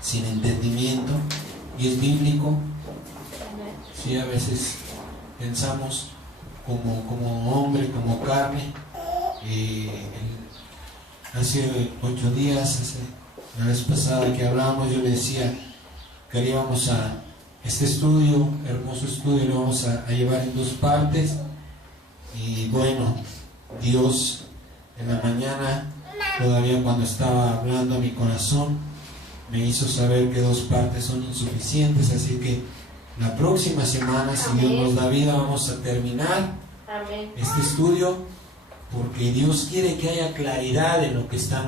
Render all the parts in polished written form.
sin entendimiento, y es bíblico. Sí, a veces pensamos como hombre, como carne. Hace 8 días, la vez pasada que hablábamos, yo le decía que íbamos a este estudio, hermoso estudio, lo vamos a llevar en 2 partes. Y bueno, Dios en la mañana, todavía cuando estaba hablando a mi corazón, me hizo saber que 2 partes son insuficientes, así que la próxima semana, si Dios nos da vida, vamos a terminar este estudio, porque Dios quiere que haya claridad en lo que está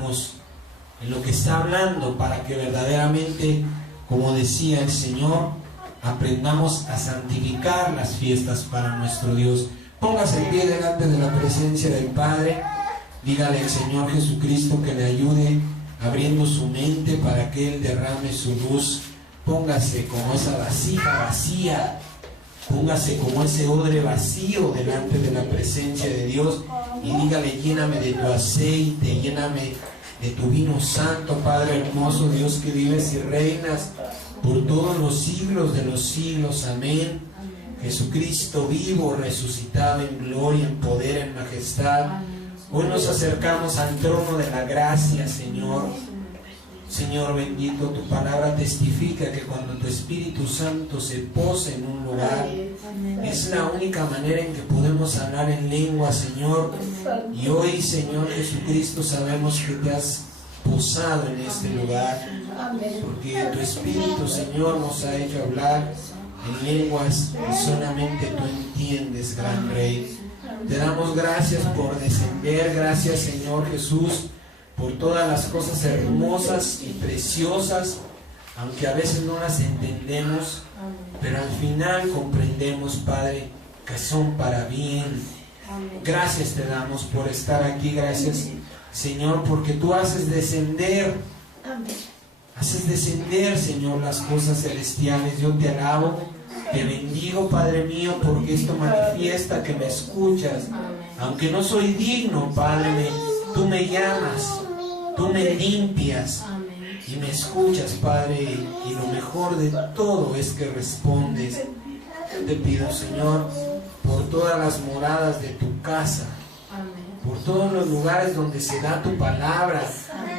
hablando, para que verdaderamente, como decía el Señor, aprendamos a santificar las fiestas para nuestro Dios. Póngase en pie delante de la presencia del Padre, dígale al Señor Jesucristo que le ayude abriendo su mente para que Él derrame su luz. Póngase como esa vasija vacía, póngase como ese odre vacío delante de la presencia de Dios y dígale: lléname de tu aceite, lléname de tu vino santo, Padre hermoso, Dios que vives y reinas por todos los siglos de los siglos. Amén. Jesucristo vivo, resucitado en gloria, en poder, en majestad. Hoy nos acercamos al trono de la gracia, Señor. Señor bendito, tu palabra testifica que cuando tu Espíritu Santo se posa en un lugar, es la única manera en que podemos hablar en lengua, Señor. Y hoy, Señor Jesucristo, sabemos que te has posado en este lugar, porque tu Espíritu, Señor, nos ha hecho hablar en lenguas que solamente tú entiendes, gran Rey. Te damos gracias por descender, gracias, Señor Jesús, por todas las cosas hermosas y preciosas, aunque a veces no las entendemos, pero al final comprendemos, Padre, que son para bien. Gracias te damos por estar aquí, gracias, Señor, porque tú haces descender, Señor, las cosas celestiales. Yo te alabo, te bendigo, Padre mío, porque esto manifiesta que me escuchas. Aunque no soy digno, Padre, tú me llamas, tú me limpias y me escuchas, Padre, y lo mejor de todo es que respondes. Te pido, Señor, por todas las moradas de tu casa, por todos los lugares donde se da tu palabra,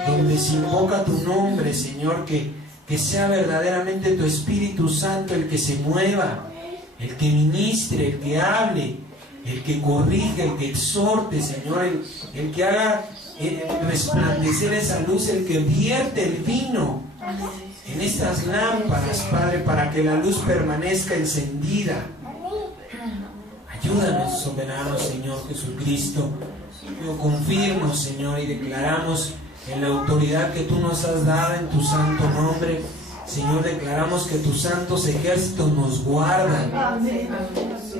donde se invoca tu nombre, Señor, que sea verdaderamente tu Espíritu Santo el que se mueva, el que ministre, el que hable, el que corrija, el que exhorte, Señor, el que haga resplandecer esa luz, el que vierte el vino en estas lámparas, Padre, para que la luz permanezca encendida. Ayúdanos, soberano Señor Jesucristo. Yo confirmo, Señor, y declaramos en la autoridad que tú nos has dado en tu santo nombre, Señor, declaramos que tus santos ejércitos nos guardan.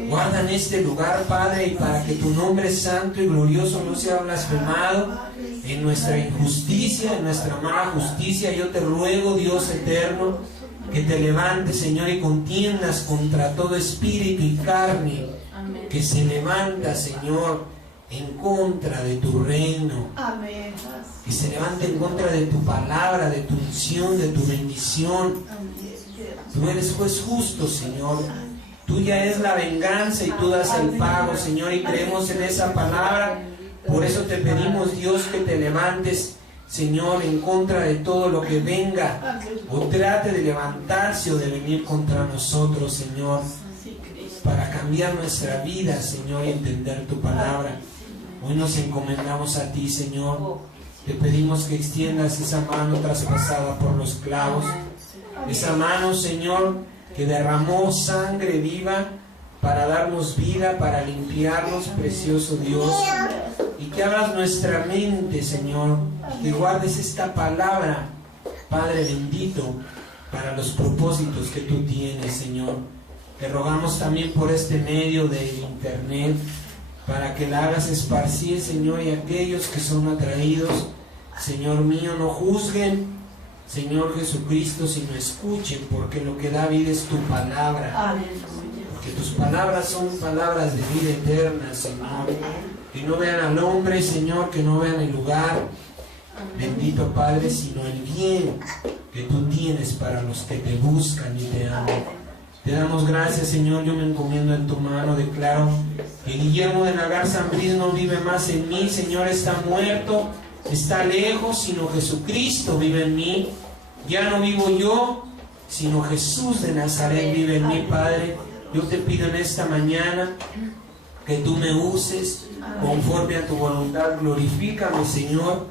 Guardan este lugar, Padre, y para que tu nombre santo y glorioso no sea blasfemado en nuestra injusticia, en nuestra mala justicia. Yo te ruego, Dios eterno, que te levantes, Señor, y contiendas contra todo espíritu y carne que se levanta, Señor, en contra de tu reino. Amén. Que se levante en contra de tu palabra, de tu unción, de tu bendición. Tú eres juez justo, Señor. Tuya es la venganza y tú das el pago, Señor, y creemos en esa palabra. Por eso te pedimos, Dios, que te levantes, Señor, en contra de todo lo que venga o trate de levantarse o de venir contra nosotros, Señor, para cambiar nuestra vida, Señor, y entender tu palabra. Hoy nos encomendamos a ti, Señor. Te pedimos que extiendas esa mano traspasada por los clavos, esa mano, Señor, que derramó sangre viva para darnos vida, para limpiarnos, precioso Dios, y que abras nuestra mente, Señor, que guardes esta palabra, Padre bendito, para los propósitos que tú tienes, Señor. Te rogamos también por este medio del internet, para que la hagas esparcir, Señor, y aquellos que son atraídos, Señor mío, no juzguen, Señor Jesucristo, sino escuchen, porque lo que da vida es tu palabra. Porque tus palabras son palabras de vida eterna, Señor. Que no vean al hombre, Señor, que no vean el lugar, bendito Padre, sino el bien que tú tienes tienes para los que te buscan y te aman. Te damos gracias, Señor. Yo me encomiendo en tu mano. Declaro que Guillermo de Nagar Zambriz no vive más en mí, Señor. Está muerto, está lejos, sino Jesucristo vive en mí. Ya no vivo yo, sino Jesús de Nazaret vive en mí, Padre. Yo te pido en esta mañana que tú me uses conforme a tu voluntad. Glorifícame, Señor,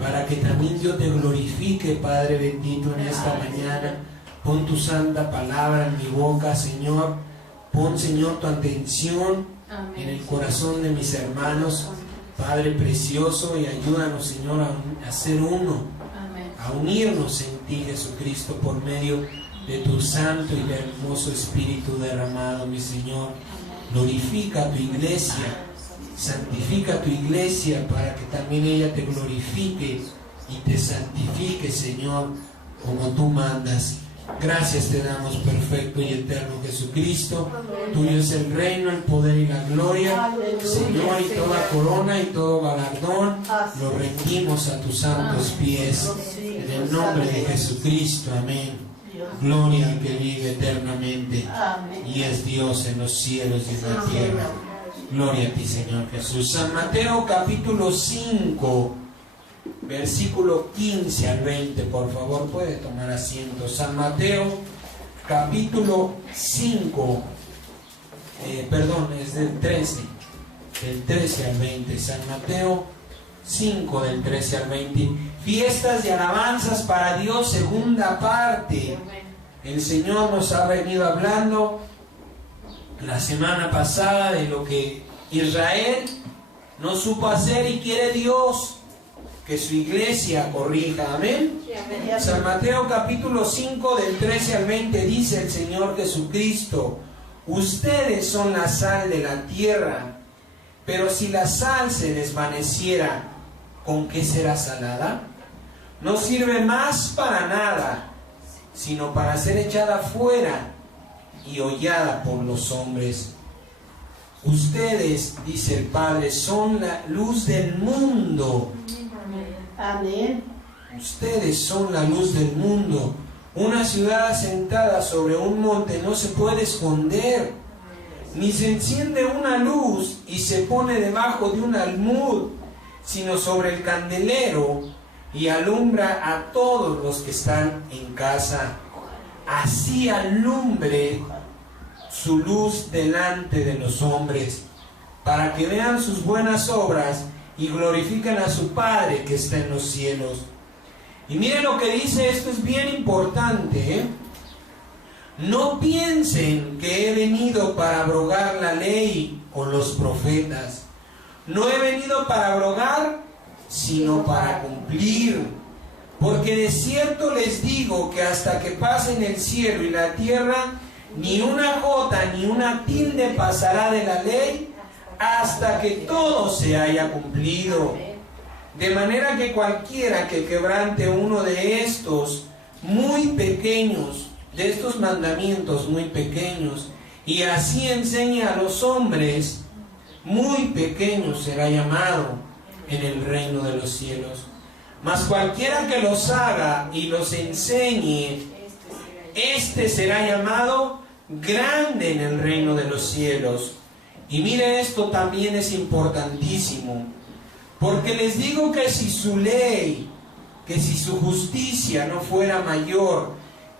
para que también yo te glorifique, Padre bendito, en esta mañana. Pon tu santa palabra en mi boca, Señor. Pon, Señor, tu atención en el corazón de mis hermanos, Padre precioso, y ayúdanos, Señor, a ser uno, a unirnos en ti, Jesucristo, por medio de tu santo y hermoso Espíritu derramado, mi Señor. Glorifica a tu iglesia, santifica a tu iglesia para que también ella te glorifique y te santifique, Señor, como tú mandas. Gracias te damos, perfecto y eterno Jesucristo. Tuyo es el reino, el poder y la gloria, Señor, y toda corona y todo galardón lo rendimos a tus santos pies, en el nombre de Jesucristo. Amén. Gloria al que vive eternamente y es Dios en los cielos y en la tierra. Gloria a ti, Señor Jesús. San Mateo capítulo 5, versículo 15 al 20, por favor, puede tomar asiento. San Mateo capítulo 5, es del 13 al 20. San Mateo 5, del 13 al 20. Fiestas y alabanzas para Dios, segunda parte. El Señor nos ha venido hablando la semana pasada de lo que Israel no supo hacer y quiere Dios que su iglesia corrija. Amén. San Mateo capítulo 5, del 13 al 20, dice el Señor Jesucristo: ustedes son la sal de la tierra, pero si la sal se desvaneciera, ¿con qué será salada? No sirve más para nada, sino para ser echada fuera y hollada por los hombres. Ustedes, dice el Padre, son la luz del mundo. Amén. Ustedes son la luz del mundo. Una ciudad asentada sobre un monte no se puede esconder, ni se enciende una luz y se pone debajo de un almud, sino sobre el candelero, y alumbra a todos los que están en casa. Así alumbre su luz delante de los hombres, para que vean sus buenas obras y glorifiquen a su Padre que está en los cielos. Y miren lo que dice, esto es bien importante, ¿eh? No piensen que he venido para abrogar la ley o los profetas. No he venido para abrogar, sino para cumplir. Porque de cierto les digo que hasta que pasen el cielo y la tierra, ni una jota ni una tilde pasará de la ley hasta que todo se haya cumplido. De manera que cualquiera que quebrante uno de estos muy pequeños, de estos mandamientos muy pequeños, y así enseñe a los hombres, muy pequeño será llamado en el reino de los cielos. Mas cualquiera que los haga y los enseñe, este será llamado grande en el reino de los cielos. Y mire, esto también es importantísimo, porque les digo que si su ley, que si su justicia no fuera mayor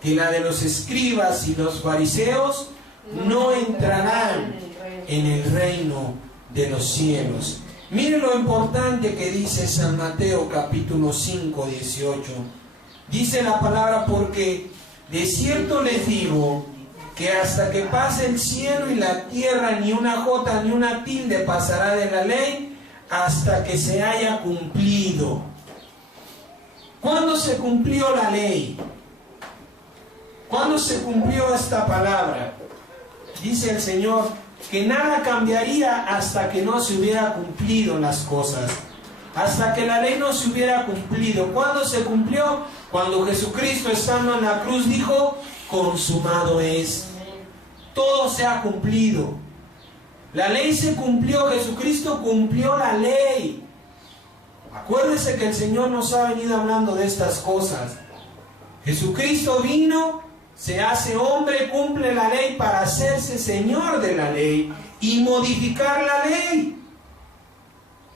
que la de los escribas y los fariseos, no entrarán en el reino de los cielos. Mire lo importante que dice San Mateo capítulo 5, 18. Dice la palabra: porque de cierto les digo que hasta que pase el cielo y la tierra, ni una jota ni una tilde pasará de la ley hasta que se haya cumplido. ¿Cuándo se cumplió la ley? ¿Cuándo se cumplió esta palabra? Dice el Señor que nada cambiaría hasta que no se hubiera cumplido las cosas, hasta que la ley no se hubiera cumplido. ¿Cuándo se cumplió? Cuando Jesucristo, estando en la cruz, dijo: consumado es. Todo se ha cumplido. La ley se cumplió, Jesucristo cumplió la ley. Acuérdese que el Señor nos ha venido hablando de estas cosas. Jesucristo vino, se hace hombre, cumple la ley para hacerse Señor de la ley y modificar la ley.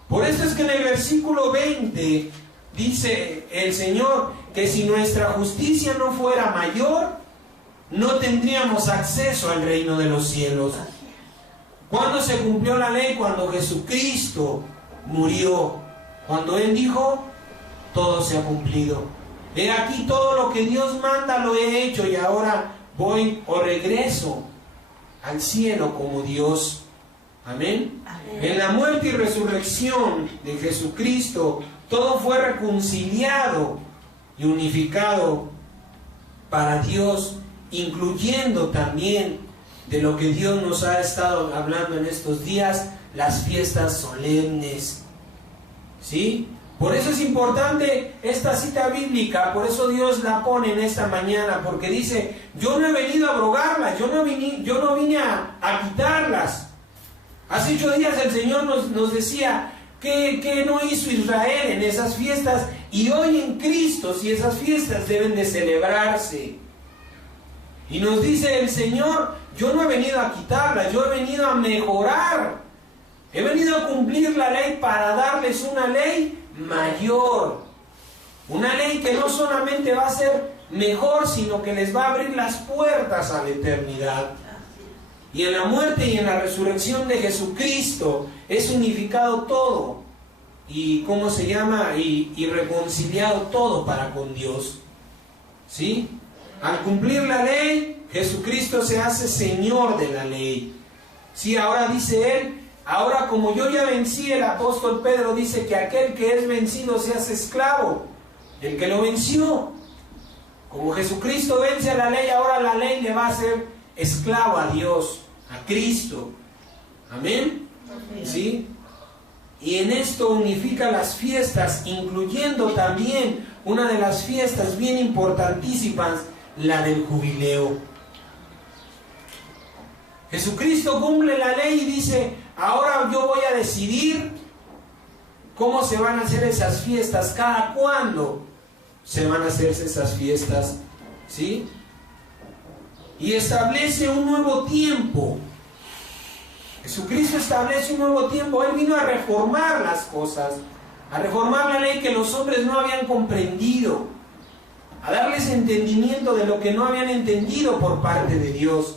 Por eso es que en el versículo 20 dice el Señor que si nuestra justicia no fuera mayor, no tendríamos acceso al reino de los cielos. ¿Cuándo se cumplió la ley? Cuando Jesucristo murió. Cuando Él dijo, todo se ha cumplido. He aquí todo lo que Dios manda lo he hecho y ahora voy o regreso al cielo como Dios. Amén. Amén. En la muerte y resurrección de Jesucristo, todo fue reconciliado y unificado para Dios, incluyendo también de lo que Dios nos ha estado hablando en estos días, las fiestas solemnes. ¿Sí? Por eso es importante esta cita bíblica, por eso Dios la pone en esta mañana, porque dice, yo no he venido a abrogarlas, yo no vine a quitarlas. Hace 8 días el Señor nos decía que no hizo Israel en esas fiestas, y hoy en Cristo, si esas fiestas deben de celebrarse. Y nos dice el Señor, yo no he venido a quitarlas, yo he venido a mejorar. He venido a cumplir la ley para darles una ley mayor. Una ley que no solamente va a ser mejor, sino que les va a abrir las puertas a la eternidad. Y en la muerte y en la resurrección de Jesucristo es unificado todo. Y ¿cómo se llama? Y reconciliado todo para con Dios. ¿Sí? Al cumplir la ley, Jesucristo se hace Señor de la ley. Sí, ahora dice Él, ahora como yo ya vencí, el apóstol Pedro dice que aquel que es vencido se hace esclavo del que lo venció. Como Jesucristo vence a la ley, ahora la ley le va a hacer esclavo a Dios, a Cristo. Amén. ¿Sí? Y en esto unifica las fiestas, incluyendo también una de las fiestas bien importantísimas, la del jubileo. Jesucristo cumple la ley y dice, ahora yo voy a decidir cómo se van a hacer esas fiestas, cada cuándo se van a hacer esas fiestas, ¿sí? Y establece un nuevo tiempo. Jesucristo establece un nuevo tiempo. Él vino a reformar las cosas, a reformar la ley que los hombres no habían comprendido, a darles entendimiento de lo que no habían entendido por parte de Dios.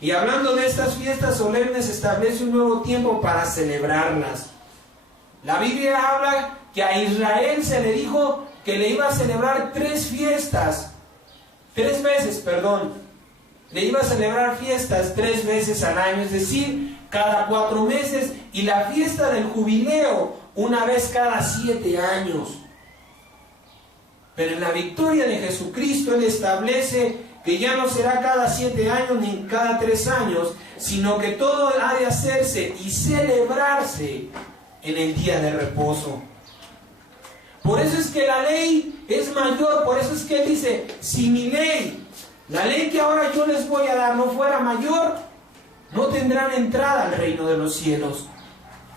Y hablando de estas fiestas solemnes, establece un nuevo tiempo para celebrarlas. La Biblia habla que a Israel se le dijo que le iba a celebrar 3 veces, le iba a celebrar fiestas 3 veces al año, es decir, cada 4 meses, y la fiesta del jubileo una vez cada 7 años. Pero en la victoria de Jesucristo Él establece que ya no será cada 7 años ni cada 3 años, sino que todo ha de hacerse y celebrarse en el día de reposo. Por eso es que la ley es mayor, por eso es que Él dice, si mi ley, la ley que ahora yo les voy a dar no fuera mayor, no tendrán entrada al reino de los cielos.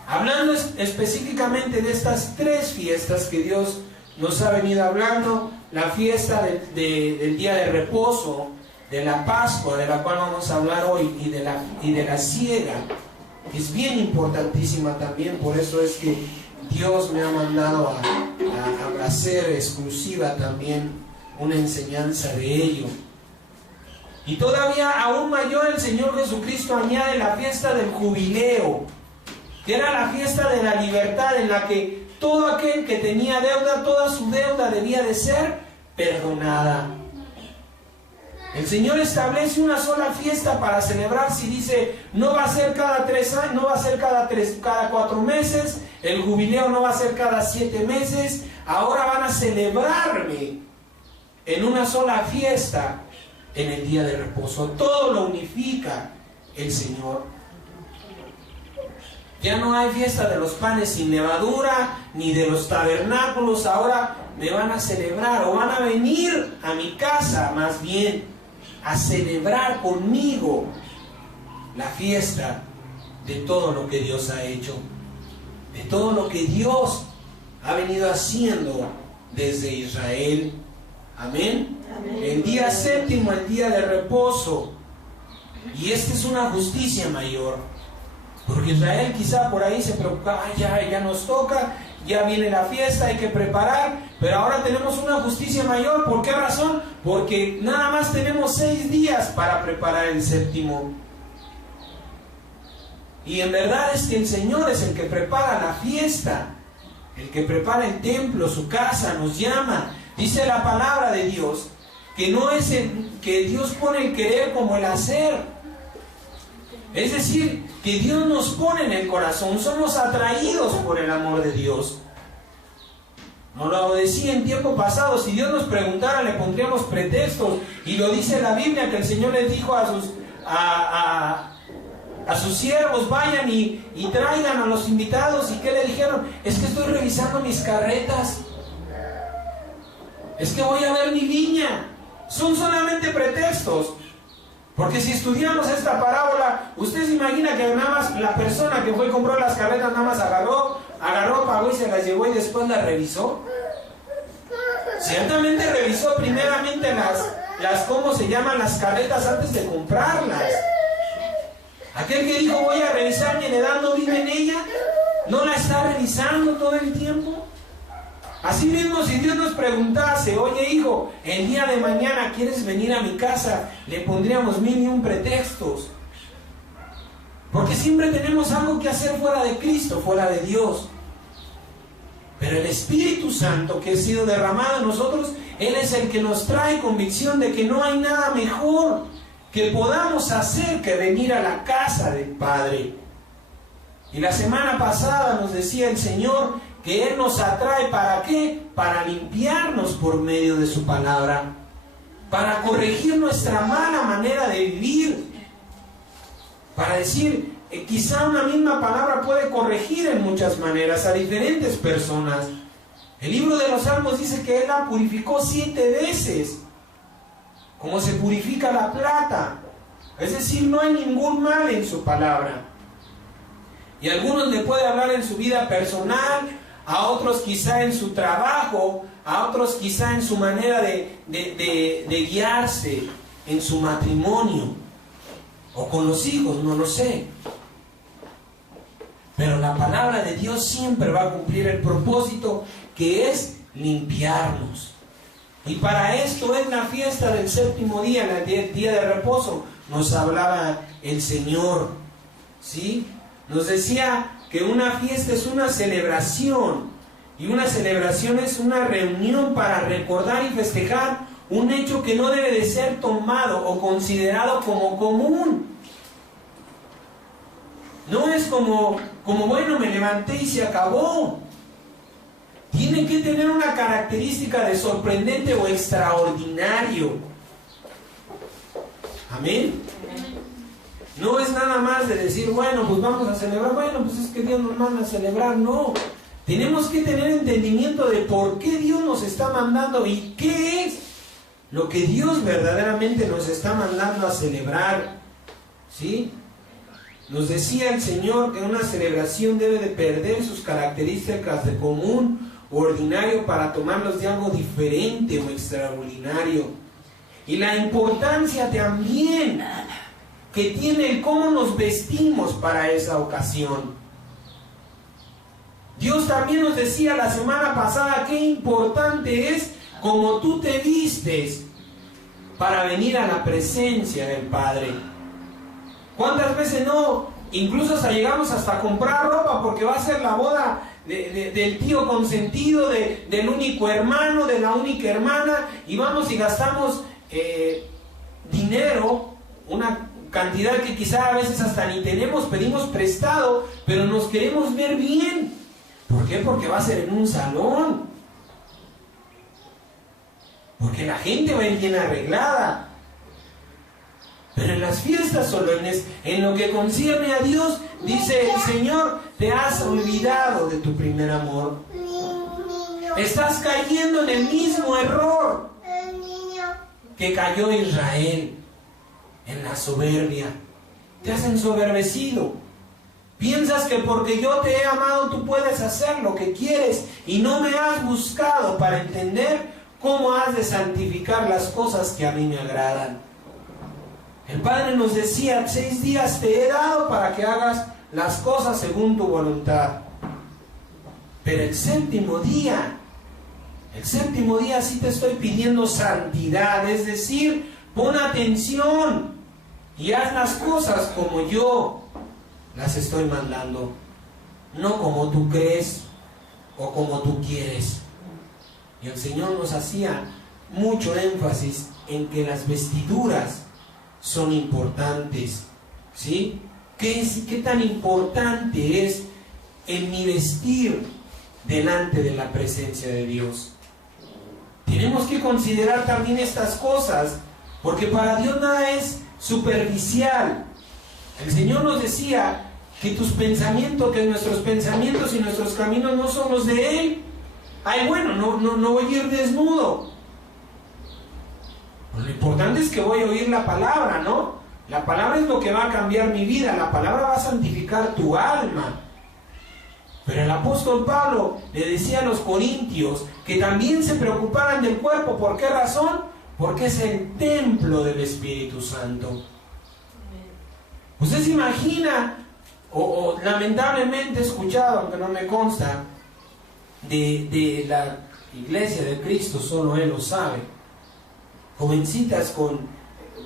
Hablando específicamente de estas 3 fiestas que Dios nos ha venido hablando, la fiesta del día de reposo, de la Pascua, de la cual vamos a hablar hoy, y de la siega, que es bien importantísima también. Por eso es que Dios me ha mandado a hacer exclusiva también una enseñanza de ello. Y todavía aún mayor, el Señor Jesucristo añade la fiesta del jubileo, que era la fiesta de la libertad, en la que todo aquel que tenía deuda, toda su deuda debía de ser perdonada. El Señor establece una sola fiesta para celebrarse y dice, no va a ser cada 3 años, no va a ser cada 4 meses, el jubileo no va a ser cada 7 meses, ahora van a celebrarme en una sola fiesta en el día de reposo. Todo lo unifica el Señor. Ya no hay fiesta de los panes sin levadura, ni de los tabernáculos. Ahora me van a celebrar, o van a venir a mi casa, más bien, a celebrar conmigo la fiesta de todo lo que Dios ha hecho, de todo lo que Dios ha venido haciendo desde Israel. Amén. Amén. El día séptimo, el día de reposo. Y esta es una justicia mayor. Porque Israel quizá por ahí se preocupa, ya nos toca, ya viene la fiesta, hay que preparar. Pero ahora tenemos una justicia mayor. ¿Por qué razón? Porque nada más tenemos 6 días para preparar el séptimo. Y en verdad es que el Señor es el que prepara la fiesta, el que prepara el templo, su casa, nos llama. Dice la palabra de Dios que no es que Dios pone el querer como el hacer. Es decir, que Dios nos pone en el corazón, somos atraídos por el amor de Dios. Nos lo decía en tiempo pasado, si Dios nos preguntara le pondríamos pretextos. Y lo dice la Biblia, que el Señor les dijo a sus siervos, vayan y traigan a los invitados. ¿Y qué le dijeron? Es que estoy revisando mis carretas, es que voy a ver mi viña. Son solamente pretextos. Porque si estudiamos esta parábola, usted se imagina que nada más la persona que fue y compró las carretas nada más agarró, pagó y se las llevó y después las revisó. Ciertamente revisó primeramente ¿cómo se llaman? Las carretas antes de comprarlas. Aquel que dijo voy a revisar mi heredad, ¿no vive en ella? ¿No la está revisando todo el tiempo? Así mismo, si Dios nos preguntase, oye hijo, el día de mañana quieres venir a mi casa, le pondríamos 1001 pretextos. Porque siempre tenemos algo que hacer fuera de Cristo, fuera de Dios. Pero el Espíritu Santo que ha sido derramado en nosotros, Él es el que nos trae convicción de que no hay nada mejor que podamos hacer que venir a la casa del Padre. Y la semana pasada nos decía el Señor que Él nos atrae, ¿para qué? Para limpiarnos por medio de su palabra, para corregir nuestra mala manera de vivir, para decir, quizá una misma palabra puede corregir en muchas maneras a diferentes personas. El libro de los Salmos dice que Él la purificó 7 veces, como se purifica la plata. Es decir, no hay ningún mal en su palabra. Y a algunos le puede hablar en su vida personal, a otros quizá en su trabajo, a otros quizá en su manera de guiarse, en su matrimonio, o con los hijos, no lo sé. Pero la palabra de Dios siempre va a cumplir el propósito, que es limpiarnos. Y para esto es la fiesta del séptimo día, el día de reposo. Nos hablaba el Señor, ¿sí? Nos decía que una fiesta es una celebración, y una celebración es una reunión para recordar y festejar un hecho que no debe de ser tomado o considerado como común. No es como bueno, me levanté y se acabó. Tiene que tener una característica de sorprendente o extraordinario. Amén. No es nada más de decir, bueno, pues vamos a celebrar, bueno, pues es que Dios nos manda a celebrar. No, tenemos que tener entendimiento de por qué Dios nos está mandando y qué es lo que Dios verdaderamente nos está mandando a celebrar, ¿sí? Nos decía el Señor que una celebración debe de perder sus características de común o ordinario para tomarlos de algo diferente o extraordinario. Y la importancia también que tiene el cómo nos vestimos para esa ocasión. Dios también nos decía la semana pasada qué importante es cómo tú te vistes para venir a la presencia del Padre. ¿Cuántas veces no? Incluso hasta llegamos hasta comprar ropa porque va a ser la boda del tío consentido, del único hermano, de la única hermana, y vamos y gastamos dinero, una cantidad que quizá a veces hasta ni tenemos, pedimos prestado, pero nos queremos ver bien. ¿Por qué? Porque va a ser en un salón, porque la gente va a ir bien arreglada. Pero en las fiestas solemnes, en lo que concierne a Dios, dice el Señor, te has olvidado de tu primer amor. Estás cayendo en el mismo error que cayó Israel, en la soberbia. Te has ensoberbecido. Piensas que porque yo te he amado tú puedes hacer lo que quieres y no me has buscado para entender ¿cómo has de santificar las cosas que a mí me agradan? El Padre nos decía, 6 días te he dado para que hagas las cosas según tu voluntad. Pero el séptimo día sí te estoy pidiendo santidad, es decir, pon atención y haz las cosas como yo las estoy mandando, no como tú crees o como tú quieres. Y el Señor nos hacía mucho énfasis en que las vestiduras son importantes, ¿sí? ¿Qué tan importante es en mi vestir delante de la presencia de Dios? Tenemos que considerar también estas cosas, porque para Dios nada es superficial. El Señor nos decía que nuestros pensamientos y nuestros caminos no son los de Él. Ay, bueno, no voy a ir desnudo. Lo importante es que voy a oír la palabra, ¿no? La palabra es lo que va a cambiar mi vida, la palabra va a santificar tu alma. Pero el apóstol Pablo le decía a los corintios que también se preocuparan del cuerpo. ¿Por qué razón? Porque es el templo del Espíritu Santo. ¿Usted se imagina, o lamentablemente he escuchado, aunque no me consta, de la iglesia de Cristo, solo Él lo sabe, jovencitas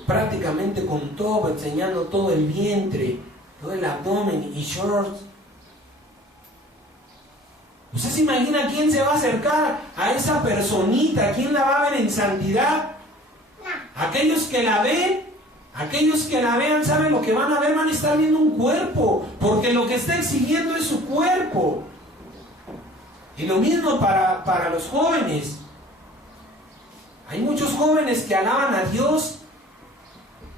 prácticamente con todo, enseñando todo el vientre, todo el abdomen y shorts? ¿Usted se imagina quién se va a acercar a esa personita? ¿Quién la va a ver en santidad? Aquellos que la ven, aquellos que la vean, saben lo que van a ver, van a estar viendo un cuerpo, porque lo que está exigiendo es su cuerpo. Y lo mismo para los jóvenes. Hay muchos jóvenes que alaban a Dios,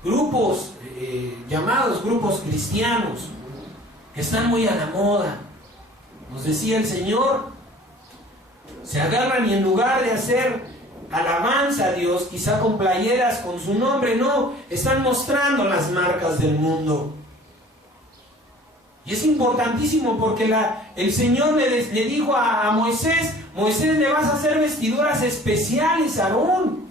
grupos llamados grupos cristianos, que están muy a la moda. Nos decía el Señor, se agarran y en lugar de hacer alabanza a Dios, quizá con playeras con su nombre, no, están mostrando las marcas del mundo. Y es importantísimo porque el Señor le dijo a Moisés, Moisés, le vas a hacer vestiduras especiales a Aarón.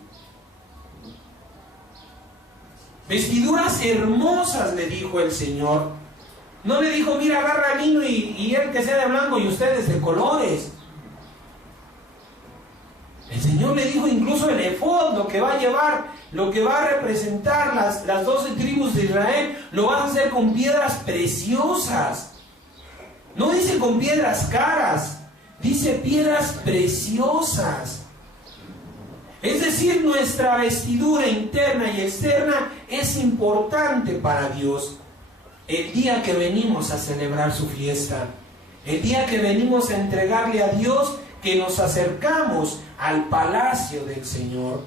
Vestiduras hermosas, le dijo el Señor. No le dijo, mira, agarra lino y él que sea de blanco y ustedes de colores. El Señor le dijo incluso el efod, lo que va a llevar, lo que va a representar las 12 tribus de Israel, lo vas a hacer con piedras preciosas. No dice con piedras caras, dice piedras preciosas. Es decir, nuestra vestidura interna y externa es importante para Dios. El día que venimos a celebrar su fiesta, el día que venimos a entregarle a Dios, que nos acercamos al palacio del Señor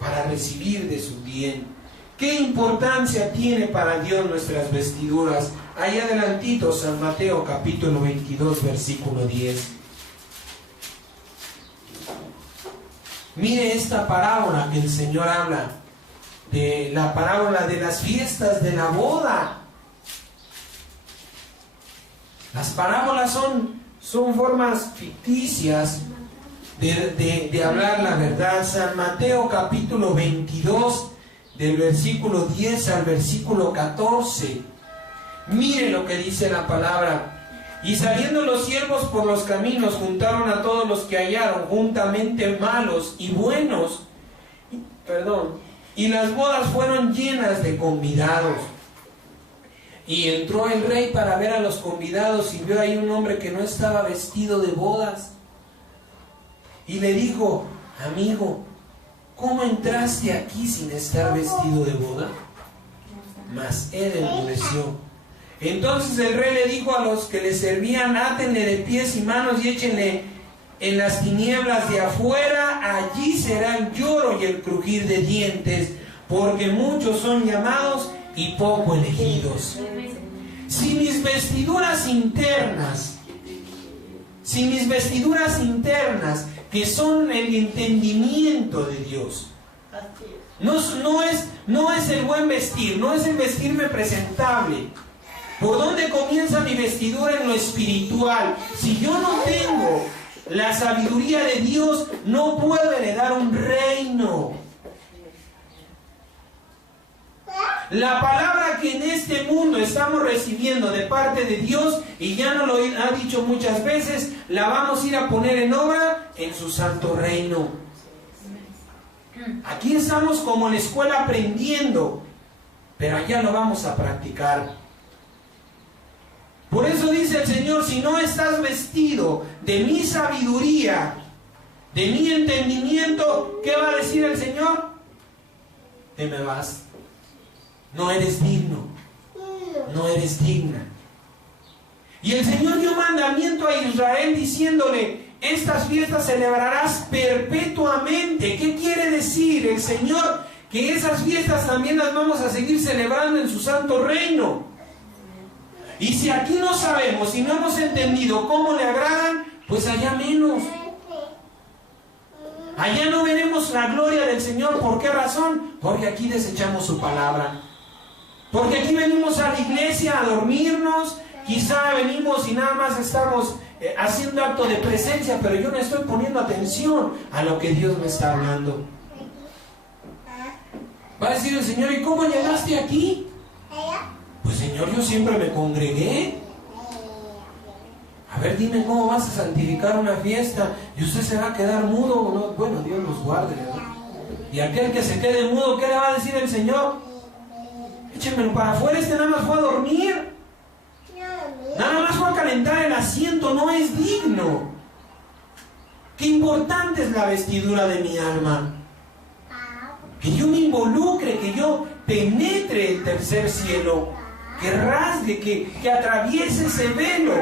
para recibir de su bien. ¿Qué importancia tiene para Dios nuestras vestiduras? Ahí adelantito, San Mateo capítulo 22, versículo 10. Mire esta parábola que el Señor habla, de la parábola de las fiestas de la boda. Las parábolas son formas ficticias de hablar la verdad. San Mateo capítulo 22, del versículo 10 al versículo 14. Mire lo que dice la palabra. Y saliendo los siervos por los caminos, juntaron a todos los que hallaron, juntamente malos y buenos. Y las bodas fueron llenas de convidados. Y entró el rey para ver a los convidados y vio ahí un hombre que no estaba vestido de bodas. Y le dijo, amigo, ¿cómo entraste aquí sin estar vestido de boda? Mas él enmudeció. Entonces el rey le dijo a los que le servían, átenle de pies y manos y échenle en las tinieblas de afuera, allí será el lloro y el crujir de dientes, porque muchos son llamados y poco elegidos. Si mis vestiduras internas, que son el entendimiento de Dios, no es el buen vestir, no es el vestirme presentable. ¿Por dónde comienza mi vestidura? En lo espiritual. Si yo no tengo La sabiduría de Dios no puede heredar un reino. La palabra que en este mundo estamos recibiendo de parte de Dios, y ya nos lo ha dicho muchas veces, la vamos a ir a poner en obra en su santo reino. Aquí estamos como en la escuela aprendiendo, pero allá lo vamos a practicar. Por eso dice el Señor, si no estás vestido de mi sabiduría, de mi entendimiento, ¿qué va a decir el Señor? Te me vas. No eres digno, no eres digna. Y el Señor dio mandamiento a Israel diciéndole, estas fiestas celebrarás perpetuamente. ¿Qué quiere decir el Señor? Que esas fiestas también las vamos a seguir celebrando en su santo reino. Y si aquí no sabemos y no hemos entendido cómo le agradan, pues allá menos. Allá no veremos la gloria del Señor. ¿Por qué razón? Porque aquí desechamos su palabra. Porque aquí venimos a la iglesia a dormirnos, quizá venimos y nada más estamos haciendo acto de presencia, pero yo no estoy poniendo atención a lo que Dios me está hablando. Va a decir el Señor, ¿y cómo llegaste aquí? Pues Señor, yo siempre me congregué. A ver, dime cómo vas a santificar una fiesta y usted se va a quedar mudo o no. Bueno, Dios los guarde, ¿verdad? Y aquel que se quede mudo, ¿qué le va a decir el Señor? Échenmelo para afuera, nada más fue a dormir. Nada más fue a calentar el asiento, no es digno. Qué importante es la vestidura de mi alma. Que yo me involucre, que yo penetre el tercer cielo, que rasgue, que atraviese ese velo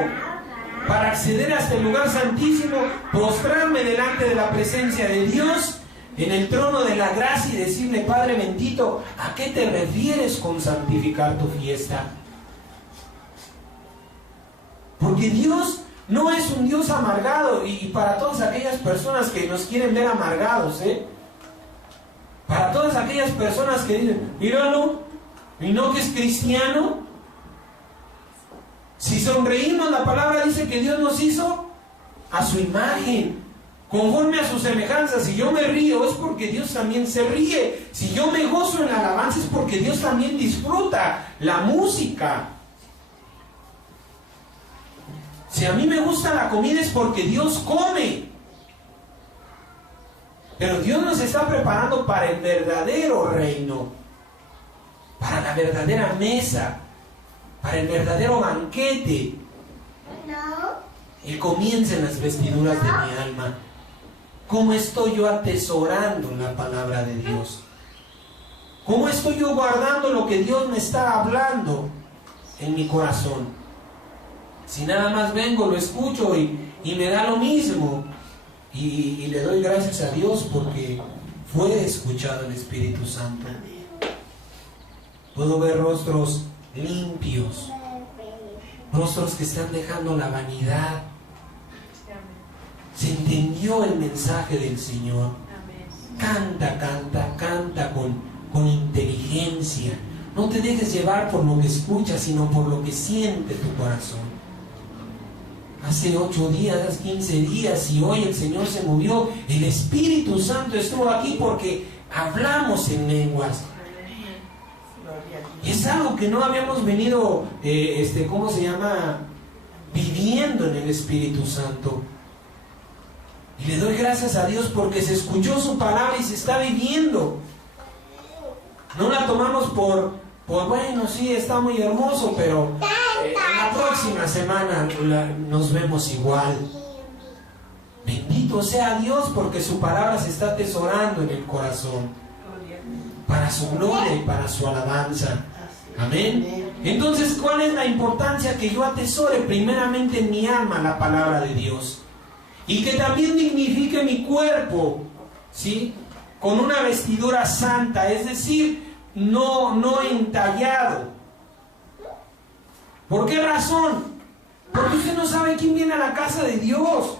para acceder hasta el lugar santísimo, postrarme delante de la presencia de Dios en el trono de la gracia y decirle, Padre bendito, ¿a qué te refieres con santificar tu fiesta? Porque Dios no es un Dios amargado, y para todas aquellas personas que nos quieren ver amargados, para todas aquellas personas que dicen, míralo, y no que es cristiano. Si sonreímos, la palabra dice que Dios nos hizo a su imagen, conforme a su semejanza. Si yo me río es porque Dios también se ríe. Si yo me gozo en la alabanza es porque Dios también disfruta la música. Si a mí me gusta la comida es porque Dios come. Pero Dios nos está preparando para el verdadero reino, para la verdadera mesa, para el verdadero banquete. Y comiencen las vestiduras de mi alma. ¿Cómo estoy yo atesorando la palabra de Dios? ¿Cómo estoy yo guardando lo que Dios me está hablando en mi corazón? Si nada más vengo, lo escucho y me da lo mismo, y le doy gracias a Dios porque fue escuchado el Espíritu Santo. Puedo ver rostros limpios, rostros que están dejando la vanidad. Se entendió el mensaje del Señor. Canta, canta, canta con inteligencia. No te dejes llevar por lo que escuchas, sino por lo que siente tu corazón. Hace 8 días, 15 días, y hoy el Señor se movió. El Espíritu Santo estuvo aquí porque hablamos en lenguas. Y es algo que no habíamos venido, viviendo en el Espíritu Santo. Y le doy gracias a Dios porque se escuchó su palabra y se está viviendo. No la tomamos por bueno, sí, está muy hermoso, pero la próxima semana nos vemos igual. Bendito sea Dios porque su palabra se está atesorando en el corazón, para su gloria y para su alabanza. Amén. Entonces, ¿cuál es la importancia? Que yo atesore primeramente en mi alma la palabra de Dios, y que también dignifique mi cuerpo, ¿sí?, con una vestidura santa, es decir, no entallado. ¿Por qué razón? Porque usted no sabe quién viene a la casa de Dios.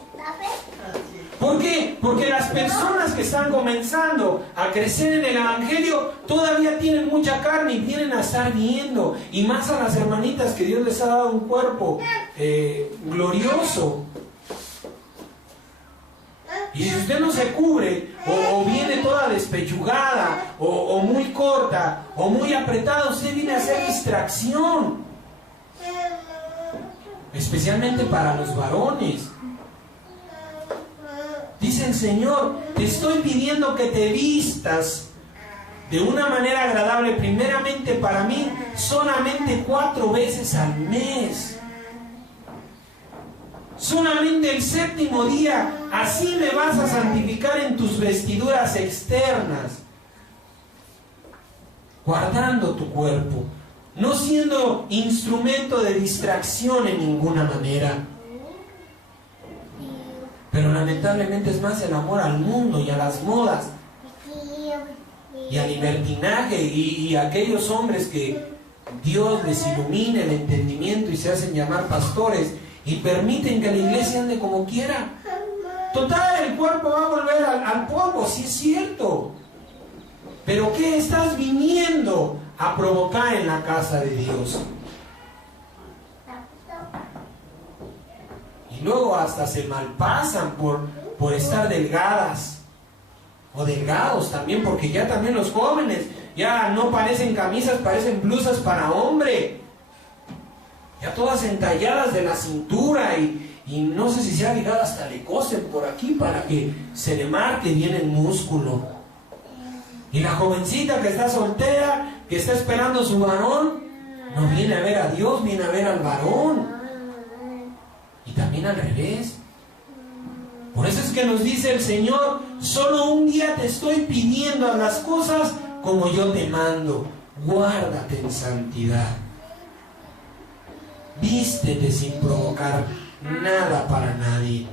¿Por qué? Porque las personas que están comenzando a crecer en el Evangelio todavía tienen mucha carne y vienen a estar viendo, y más a las hermanitas que Dios les ha dado un cuerpo glorioso. Y si usted no se cubre, o viene toda despechugada, o muy corta, o muy apretada, usted viene a hacer distracción. Especialmente para los varones. Dice el Señor, te estoy pidiendo que te vistas de una manera agradable, primeramente para mí, solamente 4 veces al mes. Solamente el 7º día, así me vas a santificar en tus vestiduras externas, guardando tu cuerpo, no siendo instrumento de distracción en ninguna manera. Pero lamentablemente es más el amor al mundo y a las modas y al libertinaje y a aquellos hombres que Dios les ilumine el entendimiento y se hacen llamar pastores y permiten que la iglesia ande como quiera. Total, el cuerpo va a volver al polvo, sí es cierto. Pero ¿qué estás viniendo a provocar en la casa de Dios? Y luego hasta se malpasan por estar delgadas o delgados también, porque ya también los jóvenes ya no parecen camisas, parecen blusas para hombre, ya todas entalladas de la cintura y no sé si se ha fijado, hasta le cosen por aquí para que se le marque bien el músculo. Y la jovencita que está soltera, que está esperando su varón, no viene a ver a Dios, viene a ver al varón. Y también al revés. Por eso es que nos dice el Señor, solo un día te estoy pidiendo las cosas como yo te mando. Guárdate en santidad. Vístete sin provocar nada para nadie.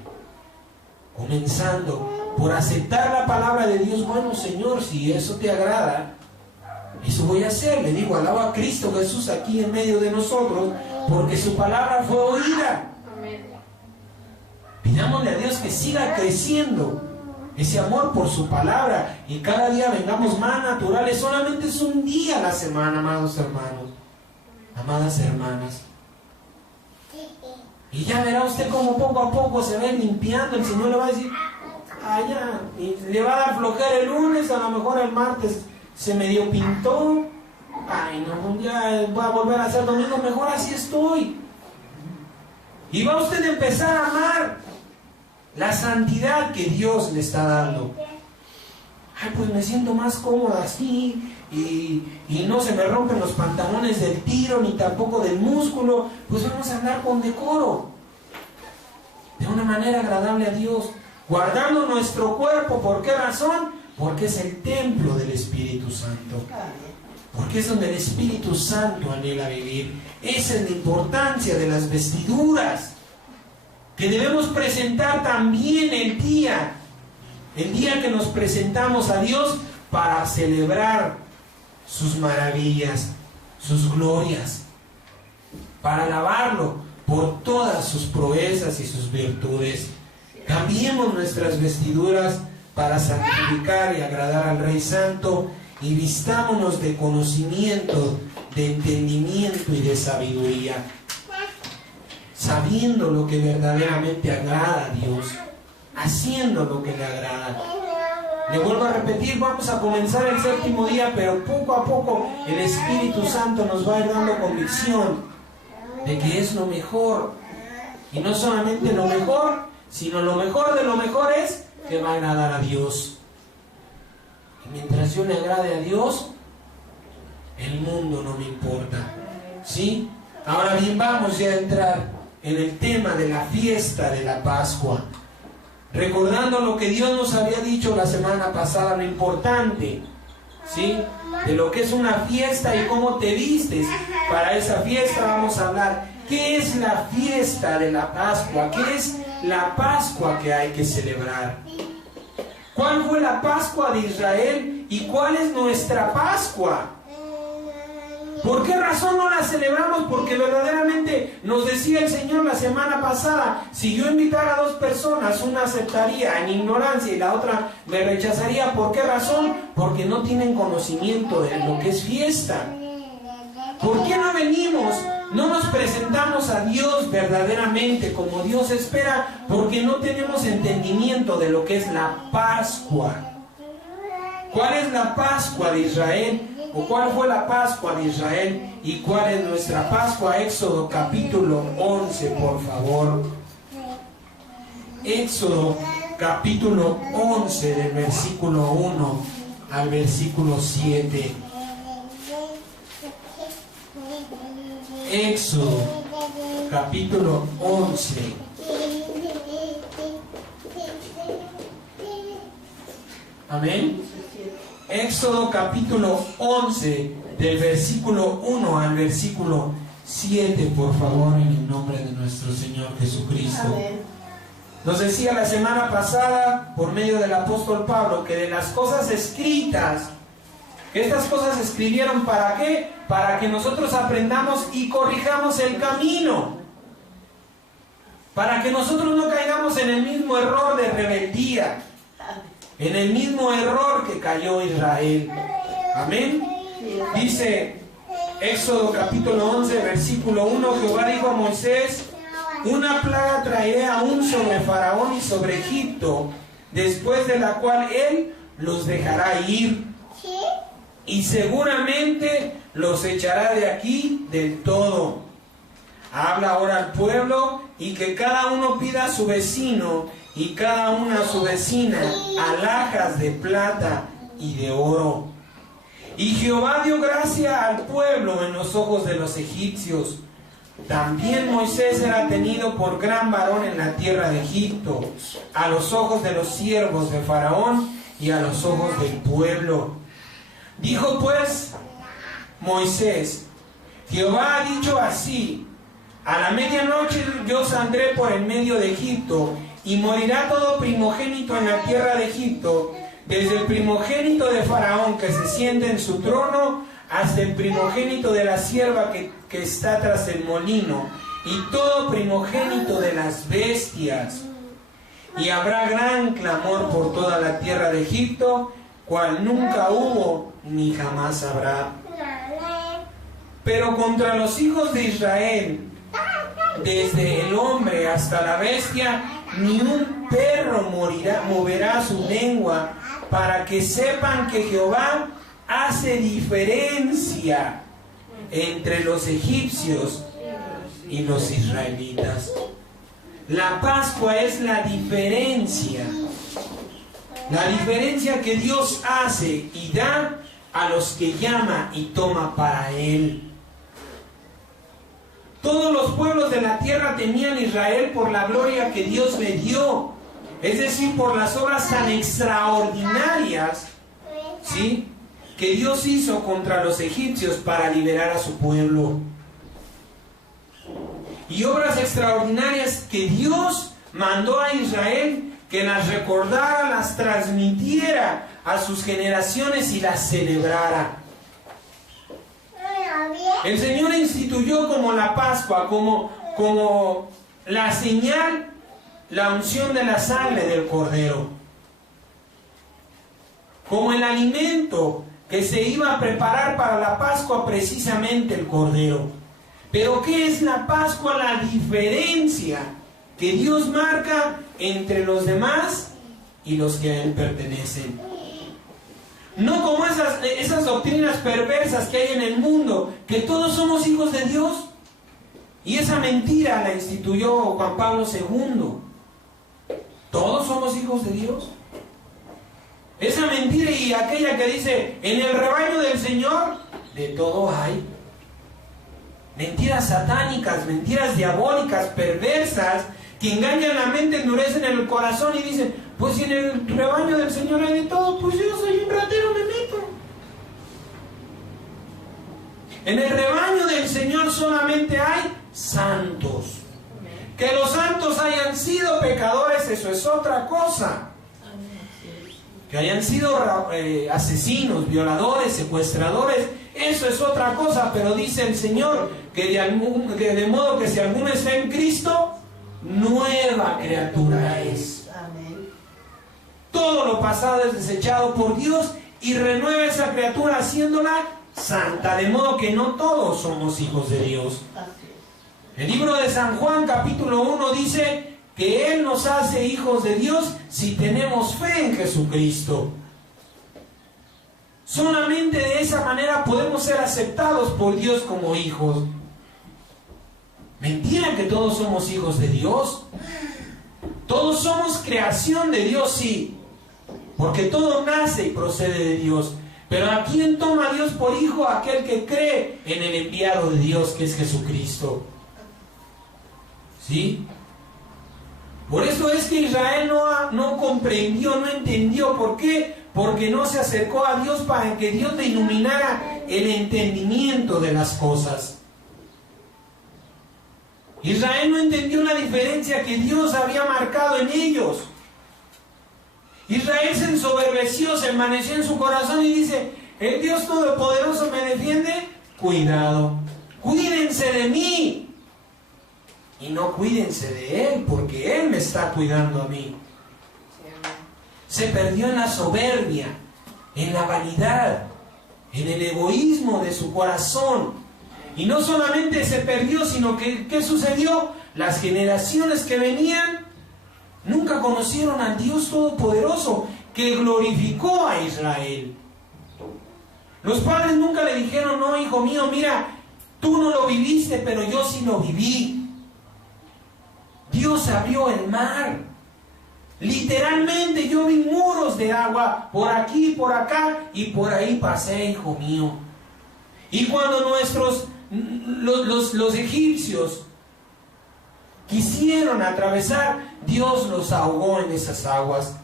Comenzando por aceptar la palabra de Dios. Bueno, Señor, si eso te agrada, eso voy a hacer. Le digo, alaba a Cristo Jesús aquí en medio de nosotros, porque su palabra fue oída. Pidámosle a Dios que siga creciendo ese amor por su palabra y cada día vengamos más naturales. Solamente es un día a la semana, amados hermanos, amadas hermanas. Y ya verá usted cómo poco a poco se va limpiando. El Señor le va a decir, ya, y le va a dar flojera el lunes, a lo mejor el martes se medio pintó. Ay, no, ya voy a volver a hacer domingo, mejor así estoy. Y va usted a empezar a amar la santidad que Dios le está dando. Ay, pues me siento más cómoda así, y no se me rompen los pantalones del tiro, ni tampoco del músculo. Pues vamos a andar con decoro, de una manera agradable a Dios, guardando nuestro cuerpo. ¿Por qué razón? Porque es el templo del Espíritu Santo, porque es donde el Espíritu Santo anhela vivir. Esa es la importancia de las vestiduras que debemos presentar también el día que nos presentamos a Dios para celebrar sus maravillas, sus glorias, para alabarlo por todas sus proezas y sus virtudes. Cambiemos nuestras vestiduras para santificar y agradar al Rey Santo, y vistámonos de conocimiento, de entendimiento y de sabiduría, sabiendo lo que verdaderamente agrada a Dios, haciendo lo que le agrada. Le vuelvo a repetir, vamos a comenzar el 7º día, pero poco a poco el Espíritu Santo nos va a ir dando convicción de que es lo mejor. Y no solamente lo mejor, sino lo mejor de lo mejor es que va a agradar a Dios. Y mientras yo le agrade a Dios, el mundo no me importa. ¿Sí? Ahora bien, vamos ya a entrar en el tema de la fiesta de la Pascua, recordando lo que Dios nos había dicho la semana pasada, lo importante, ¿sí?, de lo que es una fiesta y cómo te vistes para esa fiesta. Vamos a hablar, ¿qué es la fiesta de la Pascua? ¿Qué es la Pascua que hay que celebrar? ¿Cuál fue la Pascua de Israel y cuál es nuestra Pascua? ¿Por qué razón no la celebramos? Porque verdaderamente nos decía el Señor la semana pasada, si yo invitara a 2 personas, una aceptaría en ignorancia y la otra me rechazaría. ¿Por qué razón? Porque no tienen conocimiento de lo que es fiesta. ¿Por qué no venimos? No nos presentamos a Dios verdaderamente como Dios espera, porque no tenemos entendimiento de lo que es la Pascua. ¿Cuál es la Pascua de Israel? ¿O cuál fue la Pascua de Israel? ¿Y cuál es nuestra Pascua? Éxodo capítulo 11, por favor. Éxodo capítulo 11, del versículo 1 al versículo 7. Éxodo capítulo 11. Amén. Éxodo capítulo 11, del versículo 1 al versículo 7, por favor, en el nombre de nuestro Señor Jesucristo. Amén. Nos decía la semana pasada, por medio del apóstol Pablo, que de las cosas escritas, que estas cosas se escribieron ¿para qué? Para que nosotros aprendamos y corrijamos el camino. Para que nosotros no caigamos en el mismo error de rebeldía, en el mismo error que cayó Israel. Amén. Dice Éxodo capítulo 11, versículo 1, Jehová dijo a Moisés: una plaga traeré aún sobre Faraón y sobre Egipto, después de la cual él los dejará ir, y seguramente los echará de aquí del todo. Habla ahora al pueblo, y que cada uno pida a su vecino y cada una a su vecina alhajas de plata y de oro. Y Jehová dio gracia al pueblo en los ojos de los egipcios. También Moisés era tenido por gran varón en la tierra de Egipto, a los ojos de los siervos de Faraón y a los ojos del pueblo. Dijo pues Moisés: Jehová ha dicho así: a la medianoche yo saldré por el medio de Egipto, y morirá todo primogénito en la tierra de Egipto, desde el primogénito de Faraón que se siente en su trono, hasta el primogénito de la sierva que está tras el molino, y todo primogénito de las bestias. Y habrá gran clamor por toda la tierra de Egipto, cual nunca hubo ni jamás habrá. Pero contra los hijos de Israel, desde el hombre hasta la bestia, ni un perro moverá su lengua, para que sepan que Jehová hace diferencia entre los egipcios y los israelitas. La Pascua es la diferencia que Dios hace y da a los que llama y toma para Él. Todos los pueblos de la tierra temían a Israel por la gloria que Dios le dio, es decir, por las obras tan extraordinarias, ¿sí?, que Dios hizo contra los egipcios para liberar a su pueblo. Y obras extraordinarias que Dios mandó a Israel que las recordara, las transmitiera a sus generaciones y las celebrara. El Señor instituyó como la Pascua, como la señal, la unción de la sangre del Cordero, como el alimento que se iba a preparar para la Pascua, precisamente el Cordero. Pero ¿qué es la Pascua? La diferencia que Dios marca entre los demás y los que a Él pertenecen. No como esas doctrinas perversas que hay en el mundo, que todos somos hijos de Dios. Y esa mentira la instituyó Juan Pablo II. ¿Todos somos hijos de Dios? Esa mentira y aquella que dice, en el rebaño del Señor, de todo hay. Mentiras satánicas, mentiras diabólicas, perversas, que engañan la mente, endurecen el corazón y dicen, pues si en el rebaño del Señor hay de todo, pues yo soy un ratero, me meto. En el rebaño del Señor solamente hay santos. Que los santos hayan sido pecadores, eso es otra cosa. Que hayan sido asesinos, violadores, secuestradores, eso es otra cosa. Pero dice el Señor que de modo que si alguno está en Cristo, nueva criatura es. Amén. Todo lo pasado es desechado por Dios y renueva esa criatura haciéndola santa, de modo que no todos somos hijos de Dios. El libro de San Juan capítulo 1 dice que Él nos hace hijos de Dios si tenemos fe en Jesucristo. Solamente de esa manera podemos ser aceptados por Dios como hijos. ¿Mentira que todos somos hijos de Dios? Todos somos creación de Dios, sí, porque todo nace y procede de Dios. Pero ¿a quién toma Dios por hijo? Aquel que cree en el enviado de Dios, que es Jesucristo. ¿Sí? Por eso es que Israel no comprendió, no entendió. ¿Por qué? Porque no se acercó a Dios para que Dios le iluminara el entendimiento de las cosas. Israel no entendió la diferencia que Dios había marcado en ellos. Israel se ensoberbeció, se envaneció en su corazón y dice: ¿el Dios Todopoderoso me defiende? Cuidado, cuídense de mí y no cuídense de Él, porque Él me está cuidando a mí. Se perdió en la soberbia, en la vanidad, en el egoísmo de su corazón. Y no solamente se perdió, sino que ¿qué sucedió? Las generaciones que venían nunca conocieron al Dios Todopoderoso que glorificó a Israel. Los padres nunca le dijeron: no, hijo mío, mira, tú no lo viviste, pero yo sí lo viví. Dios abrió el mar. Literalmente yo vi muros de agua por aquí, por acá, y por ahí pasé, hijo mío. Y cuando los egipcios quisieron atravesar, Dios los ahogó en esas aguas.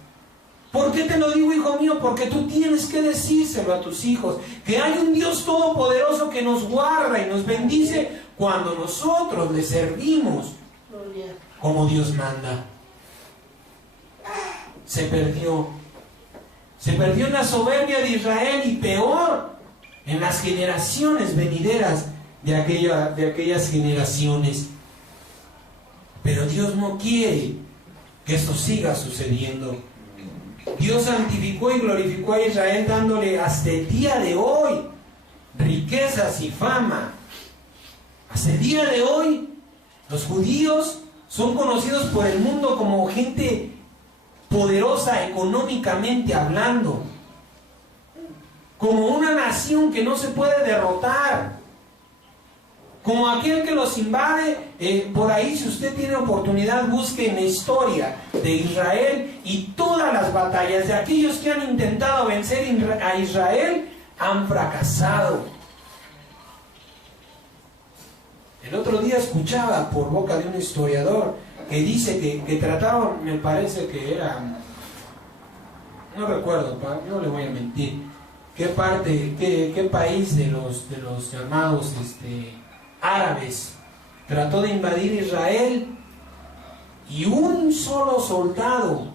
¿Por qué te lo digo, hijo mío? Porque tú tienes que decírselo a tus hijos, que hay un Dios todopoderoso que nos guarda y nos bendice cuando nosotros le servimos como Dios manda. Se perdió en la soberbia de Israel, y peor, en las generaciones venideras de aquellas generaciones. Pero Dios no quiere que esto siga sucediendo. Dios santificó y glorificó a Israel, dándole hasta el día de hoy riquezas y fama. Hasta el día de hoy los judíos son conocidos por el mundo como gente poderosa económicamente hablando, como una nación que no se puede derrotar, como aquel que los invade. Por ahí, si usted tiene oportunidad, busque en la historia de Israel y todas las batallas de aquellos que han intentado vencer a Israel han fracasado. El otro día escuchaba por boca de un historiador que dice que trataron, me parece que era, no recuerdo, no le voy a mentir, qué país de los llamados árabes trató de invadir Israel, y un solo soldado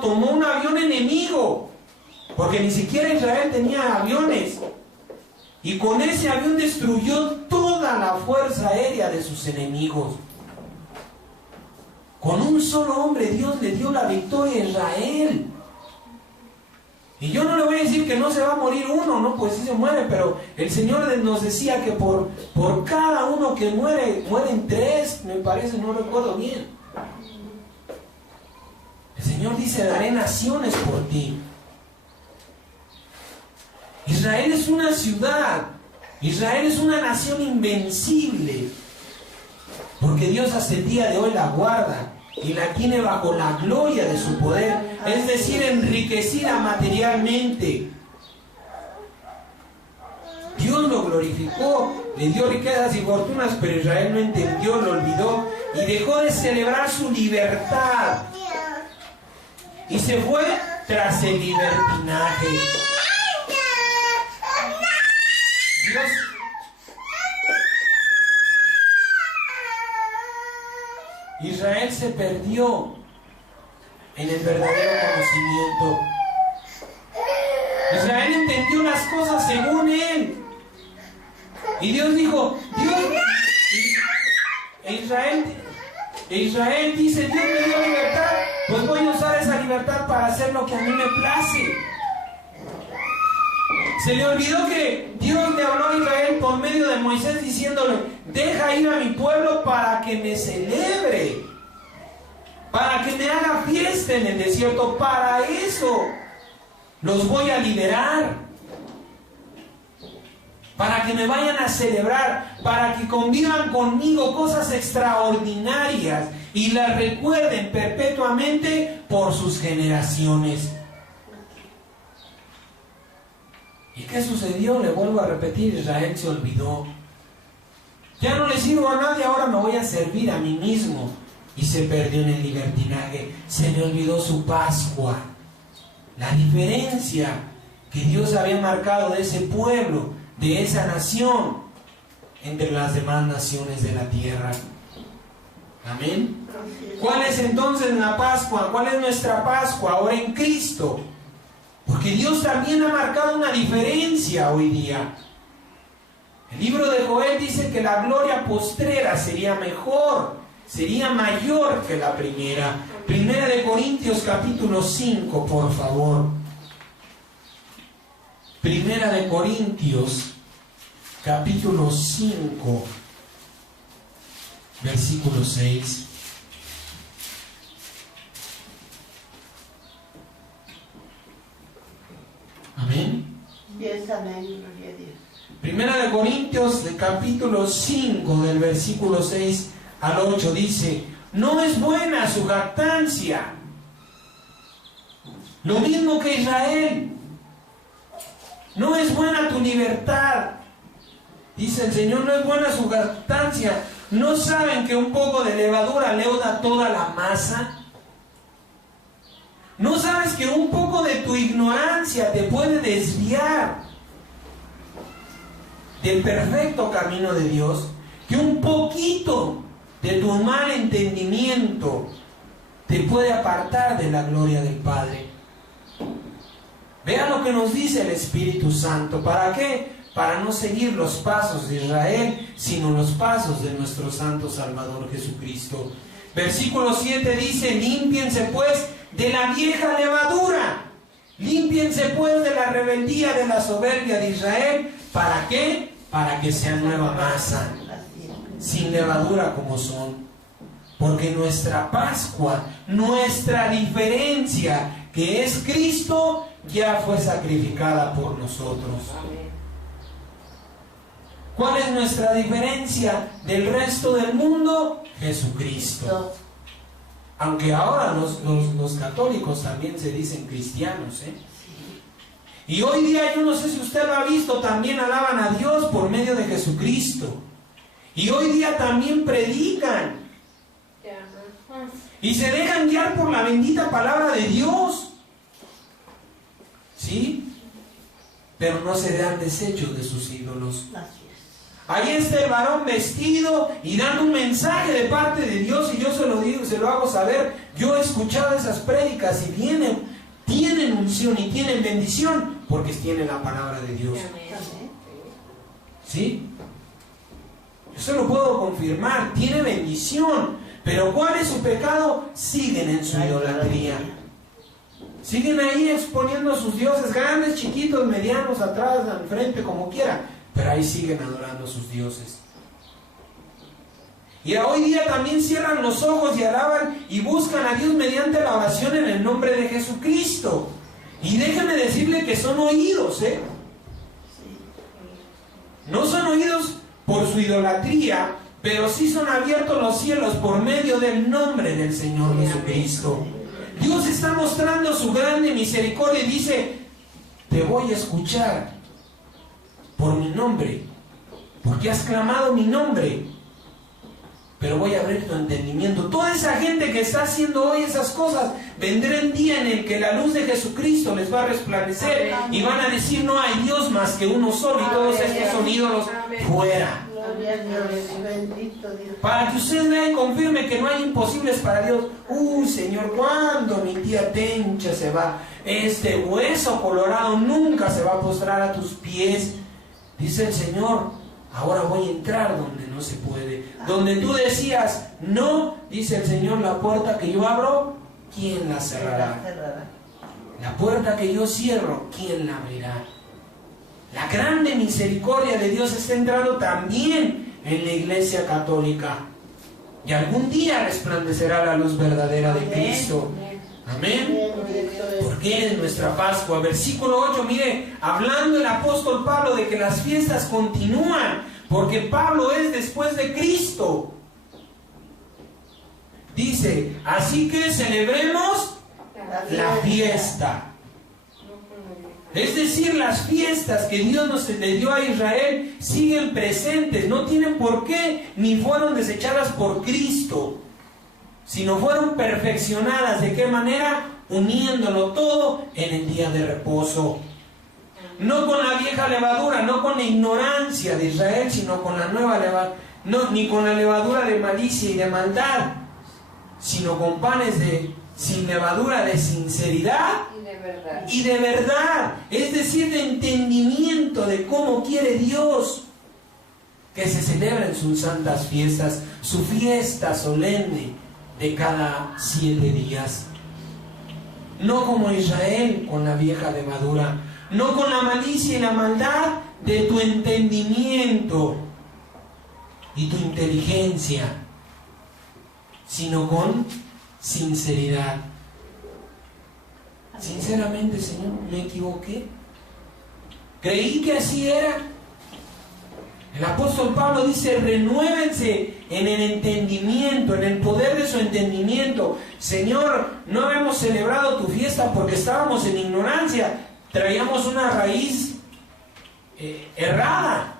tomó un avión enemigo, porque ni siquiera Israel tenía aviones, y con ese avión destruyó toda la fuerza aérea de sus enemigos. Con un solo hombre Dios le dio la victoria a Israel. Y yo no le voy a decir que no se va a morir uno, no, pues sí se muere, pero el Señor nos decía que por cada uno que muere, mueren 3, me parece, no recuerdo bien. El Señor dice: daré naciones por ti. Israel es una ciudad, Israel es una nación invencible, porque Dios hasta el día de hoy la guarda y la tiene bajo la gloria de su poder, es decir, enriquecida materialmente. Dios lo glorificó, le dio riquezas y fortunas, pero Israel no entendió, lo olvidó y dejó de celebrar su libertad y se fue tras el libertinaje. Israel se perdió en el verdadero conocimiento. Israel entendió las cosas según él. Y Dios dijo, Israel Israel dice, Dios me dio libertad, pues voy a usar esa libertad para hacer lo que a mí me place. Se le olvidó que Dios le habló a Israel por medio de Moisés diciéndole, deja ir a mi pueblo para que me celebre, para que me haga fiesta en el desierto. Para eso los voy a liberar, para que me vayan a celebrar, para que convivan conmigo cosas extraordinarias y las recuerden perpetuamente por sus generaciones. ¿Y qué sucedió? Le vuelvo a repetir, Israel se olvidó. Ya no le sirvo a nadie, ahora me voy a servir a mí mismo. Y se perdió en el libertinaje. Se le olvidó su Pascua. La diferencia que Dios había marcado de ese pueblo, de esa nación, entre las demás naciones de la tierra. Amén. ¿Cuál es entonces la Pascua? ¿Cuál es nuestra Pascua? Ahora en Cristo. Porque Dios también ha marcado una diferencia hoy día. El libro de Joel dice que la gloria postrera sería mejor, sería mayor que la primera. Primera de Corintios capítulo 5, por favor. Primera de Corintios capítulo 5, versículo 6. Amén. Dios, amén, gloria a Dios. Primera de Corintios, de capítulo 5, del versículo 6 al 8, dice, no es buena su jactancia. Lo mismo que Israel. No es buena tu libertad. Dice el Señor, no es buena su jactancia. ¿No saben que un poco de levadura leuda toda la masa? ¿No sabes que un poco de tu ignorancia te puede desviar del perfecto camino de Dios? Que un poquito de tu mal entendimiento te puede apartar de la gloria del Padre. Vean lo que nos dice el Espíritu Santo. ¿Para qué? Para no seguir los pasos de Israel, sino los pasos de nuestro Santo Salvador Jesucristo. Versículo 7 dice, límpiense pues de la vieja levadura, límpiense pues de la rebeldía, de la soberbia de Israel. ¿Para qué? Para que sea nueva masa, sin levadura como son. Porque nuestra Pascua, nuestra diferencia, que es Cristo, ya fue sacrificada por nosotros. ¿Cuál es nuestra diferencia del resto del mundo? Jesucristo. Aunque ahora los católicos también se dicen cristianos, ¿eh? Y hoy día, yo no sé si usted lo ha visto, también alaban a Dios por medio de Jesucristo. Y hoy día también predican. Y se dejan guiar por la bendita palabra de Dios. ¿Sí? Pero no se dan desechos de sus ídolos. Ahí está el varón vestido y dando un mensaje de parte de Dios, y yo se lo digo, se lo hago saber. Yo he escuchado esas prédicas y tienen unción y tienen bendición porque tienen la palabra de Dios. ¿Sí? Yo se lo puedo confirmar, tiene bendición. Pero ¿cuál es su pecado? Siguen en su idolatría. Siguen ahí exponiendo a sus dioses, grandes, chiquitos, medianos, atrás, al frente, como quiera. Pero ahí siguen adorando a sus dioses. Y hoy día también cierran los ojos y alaban y buscan a Dios mediante la oración en el nombre de Jesucristo. Y déjenme decirle que son oídos, ¿eh? No son oídos por su idolatría, pero sí son abiertos los cielos por medio del nombre del Señor Jesucristo. Dios está mostrando su grande misericordia y dice, te voy a escuchar por mi nombre, porque has clamado mi nombre, pero voy a abrir tu entendimiento. Toda esa gente que está haciendo hoy esas cosas, vendrá el día en el que la luz de Jesucristo les va a resplandecer y van a decir, no hay Dios más que uno solo, y todos estos son ídolos fuera. Para que usted vea y confirme que no hay imposibles para Dios. Uy, Señor, ¿cuándo mi tía Tencha se va? Este hueso colorado nunca se va a postrar a tus pies. Dice el Señor, ahora voy a entrar donde no se puede. Donde tú decías, no, dice el Señor, la puerta que yo abro, ¿quién la cerrará? La puerta que yo cierro, ¿quién la abrirá? La grande misericordia de Dios está entrando también en la Iglesia Católica. Y algún día resplandecerá la luz verdadera de Cristo. Amén. Porque Él es nuestra Pascua. Versículo 8, mire, hablando el apóstol Pablo de que las fiestas continúan, porque Pablo es después de Cristo. Dice, así que celebremos la fiesta. Es decir, las fiestas que Dios nos le dio a Israel siguen presentes, no tienen por qué, ni fueron desechadas por Cristo, sino fueron perfeccionadas. ¿De qué manera? Uniéndolo todo en el día de reposo. No con la vieja levadura, no con la ignorancia de Israel, sino con la nueva levadura, no, ni con la levadura de malicia y de maldad, sino con panes sin levadura, de sinceridad y de verdad, es decir, de entendimiento de cómo quiere Dios que se celebren sus santas fiestas, su fiesta solemne de cada 7 días. No como Israel con la vieja levadura, no con la malicia y la maldad de tu entendimiento y tu inteligencia, sino con sinceridad. Sinceramente, Señor, me equivoqué. Creí que así era. El apóstol Pablo dice, renuévense en el entendimiento, en el poder de su entendimiento. Señor, no habíamos celebrado tu fiesta porque estábamos en ignorancia, traíamos una raíz errada.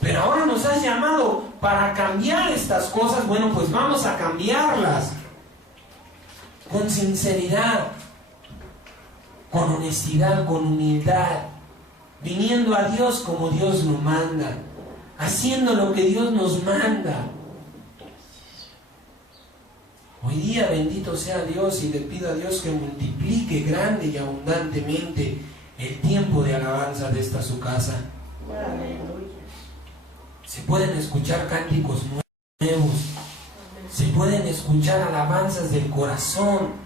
Pero ahora nos has llamado para cambiar estas cosas. Bueno, pues vamos a cambiarlas. Con sinceridad, con honestidad, con humildad, viniendo a Dios como Dios nos manda, haciendo lo que Dios nos manda. Hoy día, bendito sea Dios, y le pido a Dios que multiplique grande y abundantemente el tiempo de alabanza de esta su casa. Se pueden escuchar cánticos nuevos, se pueden escuchar alabanzas del corazón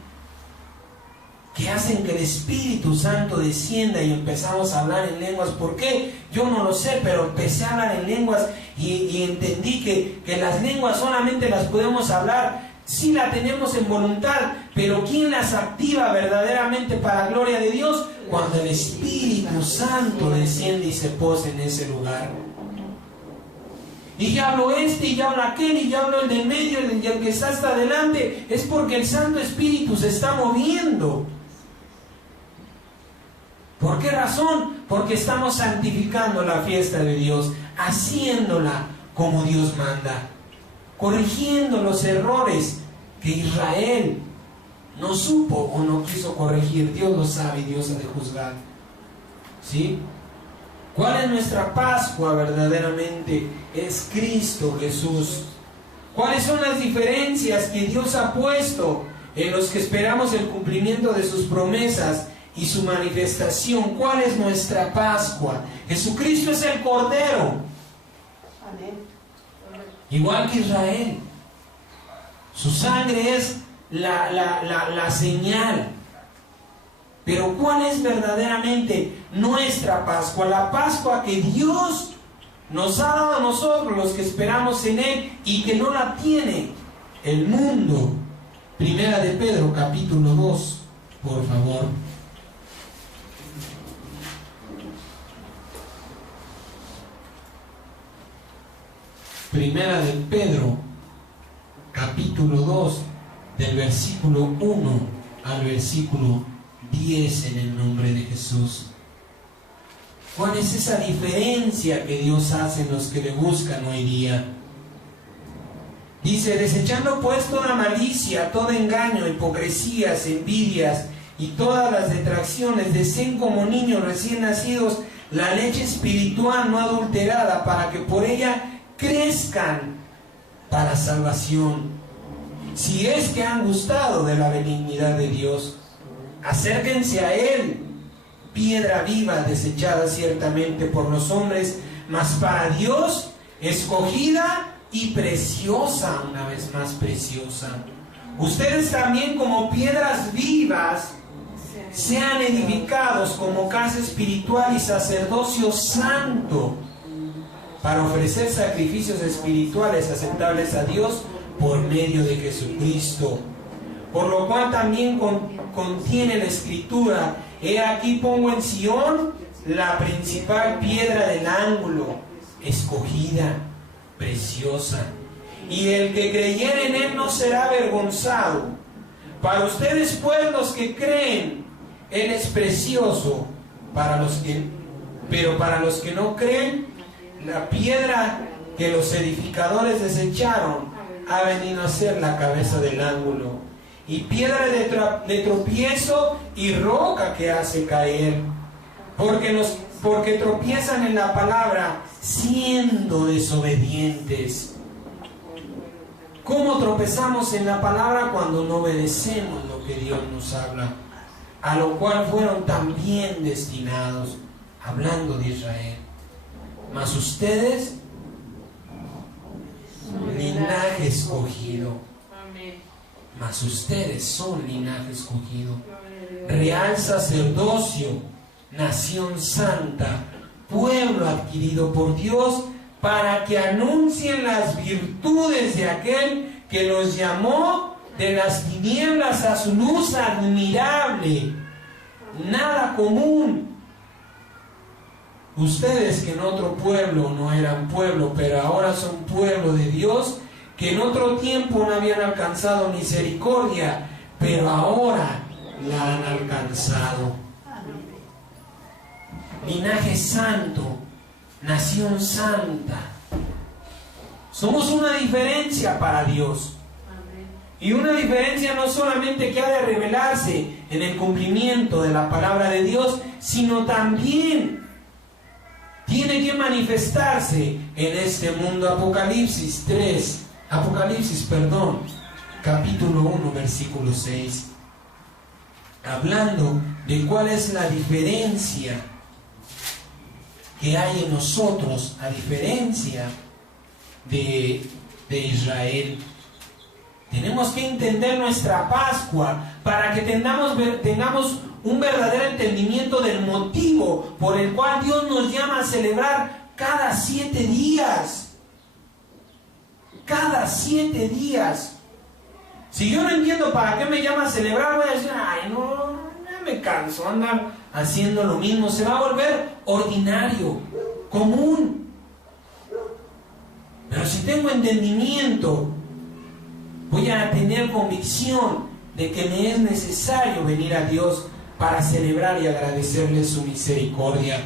que hacen que el Espíritu Santo descienda y empezamos a hablar en lenguas. ¿Por qué? Yo no lo sé, pero empecé a hablar en lenguas y entendí que las lenguas solamente las podemos hablar si la tenemos en voluntad, pero ¿quién las activa verdaderamente para la gloria de Dios? Cuando el Espíritu Santo desciende y se posa en ese lugar. Y ya hablo este, y ya hablo aquel, y ya hablo el de medio, y el que está hasta adelante. Es porque el Santo Espíritu se está moviendo. ¿Por qué razón? Porque estamos santificando la fiesta de Dios, haciéndola como Dios manda, corrigiendo los errores que Israel no supo o no quiso corregir. Dios lo sabe y Dios ha de juzgar. ¿Sí? ¿Cuál es nuestra Pascua verdaderamente? Es Cristo Jesús. ¿Cuáles son las diferencias que Dios ha puesto en los que esperamos el cumplimiento de sus promesas y su manifestación? ¿Cuál es nuestra Pascua? Jesucristo es el Cordero. Amén. Igual que Israel. Su sangre es la señal. Pero ¿cuál es verdaderamente nuestra Pascua? La Pascua que Dios nos ha dado a nosotros, los que esperamos en Él, y que no la tiene el mundo. Primera de Pedro, capítulo 2, por favor. Primera de Pedro, capítulo 2, del versículo 1 al versículo 10, en el nombre de Jesús. ¿Cuál es esa diferencia que Dios hace en los que le buscan hoy día? Dice, desechando pues toda malicia, todo engaño, hipocresías, envidias y todas las detracciones, deseen como niños recién nacidos la leche espiritual no adulterada, para que por ella crezcan para salvación, si es que han gustado de la benignidad de Dios. Acérquense a Él piedra viva, desechada ciertamente por los hombres, mas para Dios escogida y preciosa, una vez más preciosa. Ustedes también, como piedras vivas, sean edificados como casa espiritual y sacerdocio santo, para ofrecer sacrificios espirituales aceptables a Dios por medio de Jesucristo. Por lo cual también contiene la Escritura: he aquí pongo en Sión la principal piedra del ángulo, escogida, preciosa, y el que creyere en él no será avergonzado. Para ustedes, pues, los que creen, él es precioso, pero para los que no creen, la piedra que los edificadores desecharon ha venido a ser la cabeza del ángulo, y piedra de tropiezo y roca que hace caer, porque tropiezan en la palabra siendo desobedientes. ¿Cómo tropezamos en la palabra? Cuando no obedecemos lo que Dios nos habla, a lo cual fueron también destinados, hablando de Israel. Mas ustedes, linaje escogido. Mas ustedes son linaje escogido, real sacerdocio, nación santa, pueblo adquirido por Dios, para que anuncien las virtudes de aquel que los llamó de las tinieblas a su luz admirable. Nada común. Ustedes, que en otro pueblo no eran pueblo, pero ahora son pueblo de Dios, que en otro tiempo no habían alcanzado misericordia, pero ahora la han alcanzado. Linaje santo, nación santa. Somos una diferencia para Dios. Y una diferencia no solamente que ha de revelarse en el cumplimiento de la palabra de Dios, sino también tiene que manifestarse en este mundo. Apocalipsis, capítulo 1, versículo 6. Hablando de cuál es la diferencia que hay en nosotros, a diferencia de Israel. Tenemos que entender nuestra Pascua para que tengamos un verdadero entendimiento del motivo por el cual Dios nos llama a celebrar cada 7 días. Cada 7 días. Si yo no entiendo para qué me llama a celebrar, voy a decir, ay, no me canso andar haciendo lo mismo. Se va a volver ordinario, común. Pero si tengo entendimiento, voy a tener convicción de que me es necesario venir a Dios para celebrar y agradecerle su misericordia.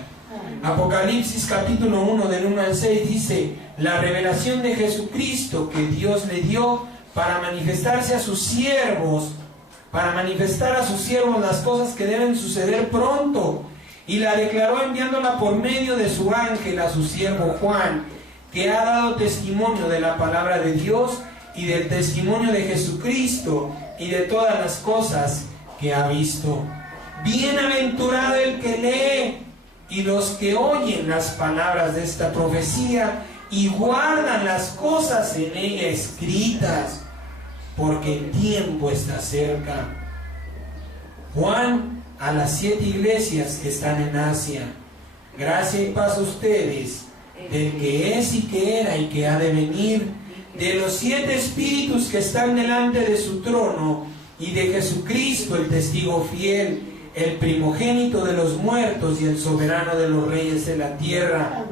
Apocalipsis capítulo 1 del 1 al 6 dice: la revelación de Jesucristo que Dios le dio para manifestarse a sus siervos, para manifestar a sus siervos las cosas que deben suceder pronto, y la declaró enviándola por medio de su ángel a su siervo Juan, que ha dado testimonio de la palabra de Dios y del testimonio de Jesucristo y de todas las cosas que ha visto. Bienaventurado el que lee y los que oyen las palabras de esta profecía y guardan las cosas en ella escritas, porque el tiempo está cerca. Juan, a las 7 iglesias que están en Asia: gracia y paz a ustedes, del que es y que era y que ha de venir, de los 7 espíritus que están delante de su trono, y de Jesucristo, el testigo fiel, el primogénito de los muertos y el soberano de los reyes de la tierra,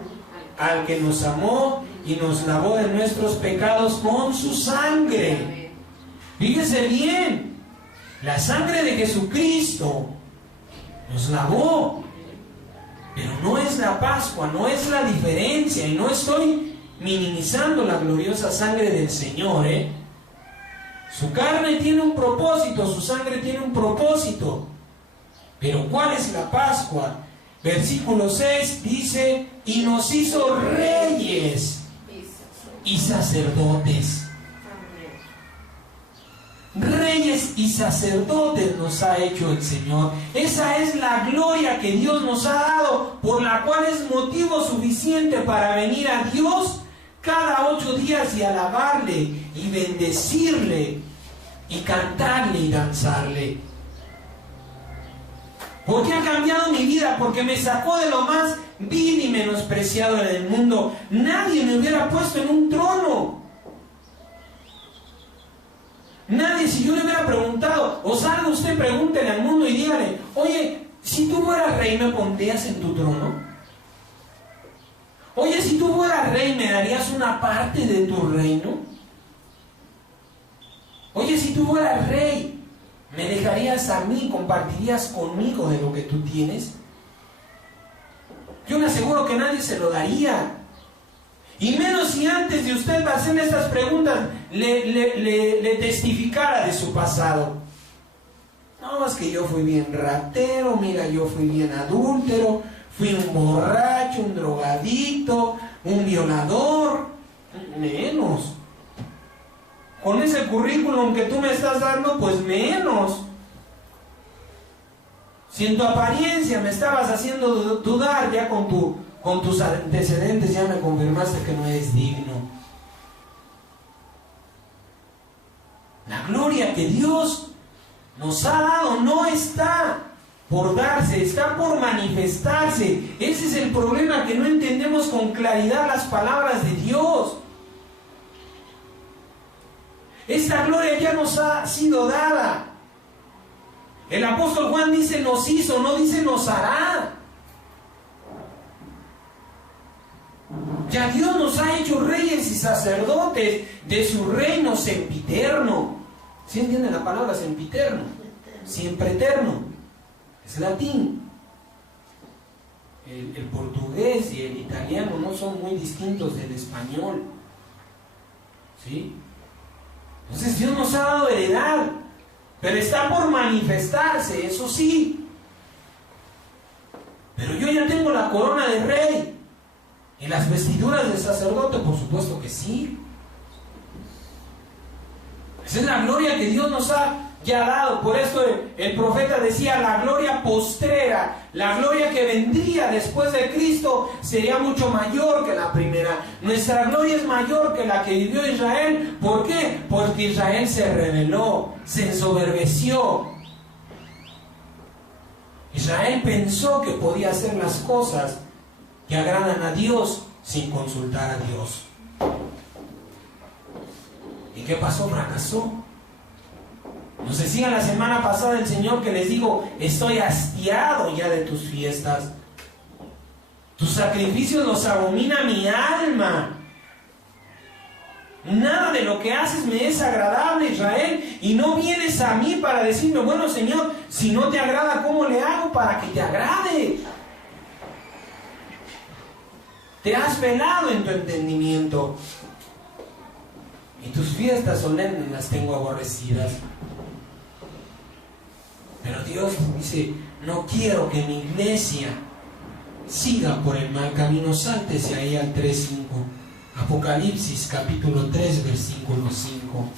al que nos amó y nos lavó de nuestros pecados con su sangre. Fíjese bien, la sangre de Jesucristo nos lavó, pero no es la Pascua, no es la diferencia, y no estoy minimizando la gloriosa sangre del Señor, Su carne tiene un propósito, su sangre tiene un propósito. Pero ¿cuál es la Pascua? Versículo 6 dice: y nos hizo reyes y sacerdotes. Reyes reyes y sacerdotes nos ha hecho el Señor. Esa es la gloria que Dios nos ha dado, por la cual es motivo suficiente para venir a Dios cada 8 días y alabarle y bendecirle y cantarle y danzarle. Porque ha cambiado mi vida, porque me sacó de lo más vil y menospreciado en el mundo. Nadie me hubiera puesto en un trono. Nadie, si yo le hubiera preguntado, o salga usted, pregúntele al mundo y dígale, oye, si tú fueras rey, ¿me pondrías en tu trono? Oye, si tú fueras rey, ¿me darías una parte de tu reino? Oye, si tú fueras rey, ¿me dejarías a mí, compartirías conmigo de lo que tú tienes? Yo le aseguro que nadie se lo daría. Y menos si antes de usted hacerle estas preguntas le testificara de su pasado. No, es que yo fui bien ratero, mira, yo fui bien adúltero, fui un borracho, un drogadicto, un violador. Menos. Con ese currículum que tú me estás dando, pues menos. Si en tu apariencia me estabas haciendo dudar, ya con tus antecedentes ya me confirmaste que no eres digno. La gloria que Dios nos ha dado no está por darse, está por manifestarse. Ese es el problema, que no entendemos con claridad las palabras de Dios. Esta gloria ya nos ha sido dada. El apóstol Juan dice nos hizo, no dice nos hará. Ya Dios nos ha hecho reyes y sacerdotes de su reino sempiterno. ¿Sí entienden la palabra sempiterno? Siempre eterno. Es latín. El portugués y el italiano no son muy distintos del español. ¿Sí? Entonces Dios nos ha dado heredad, pero está por manifestarse, eso sí. Pero yo ya tengo la corona de rey y las vestiduras de sacerdote, por supuesto que sí. Esa es la gloria que Dios nos ha ya dado. Por eso el profeta decía, la gloria postrera, la gloria que vendría después de Cristo sería mucho mayor que la primera. Nuestra gloria es mayor que la que vivió Israel. ¿Por qué? Porque Israel se rebeló, se ensoberbeció. Israel pensó que podía hacer las cosas que agradan a Dios sin consultar a Dios. ¿Y qué pasó? Fracasó. Nos decía la semana pasada el Señor que les digo, estoy hastiado ya de tus fiestas. Tus sacrificios los abomina mi alma. Nada de lo que haces me es agradable, Israel, y no vienes a mí para decirme, bueno, Señor, si no te agrada, ¿cómo le hago para que te agrade? Te has velado en tu entendimiento, y tus fiestas solemnes las tengo aborrecidas. Pero Dios dice, no quiero que mi iglesia siga por el mal camino. Sáltese ahí al 3:5. Apocalipsis capítulo 3, versículo 5.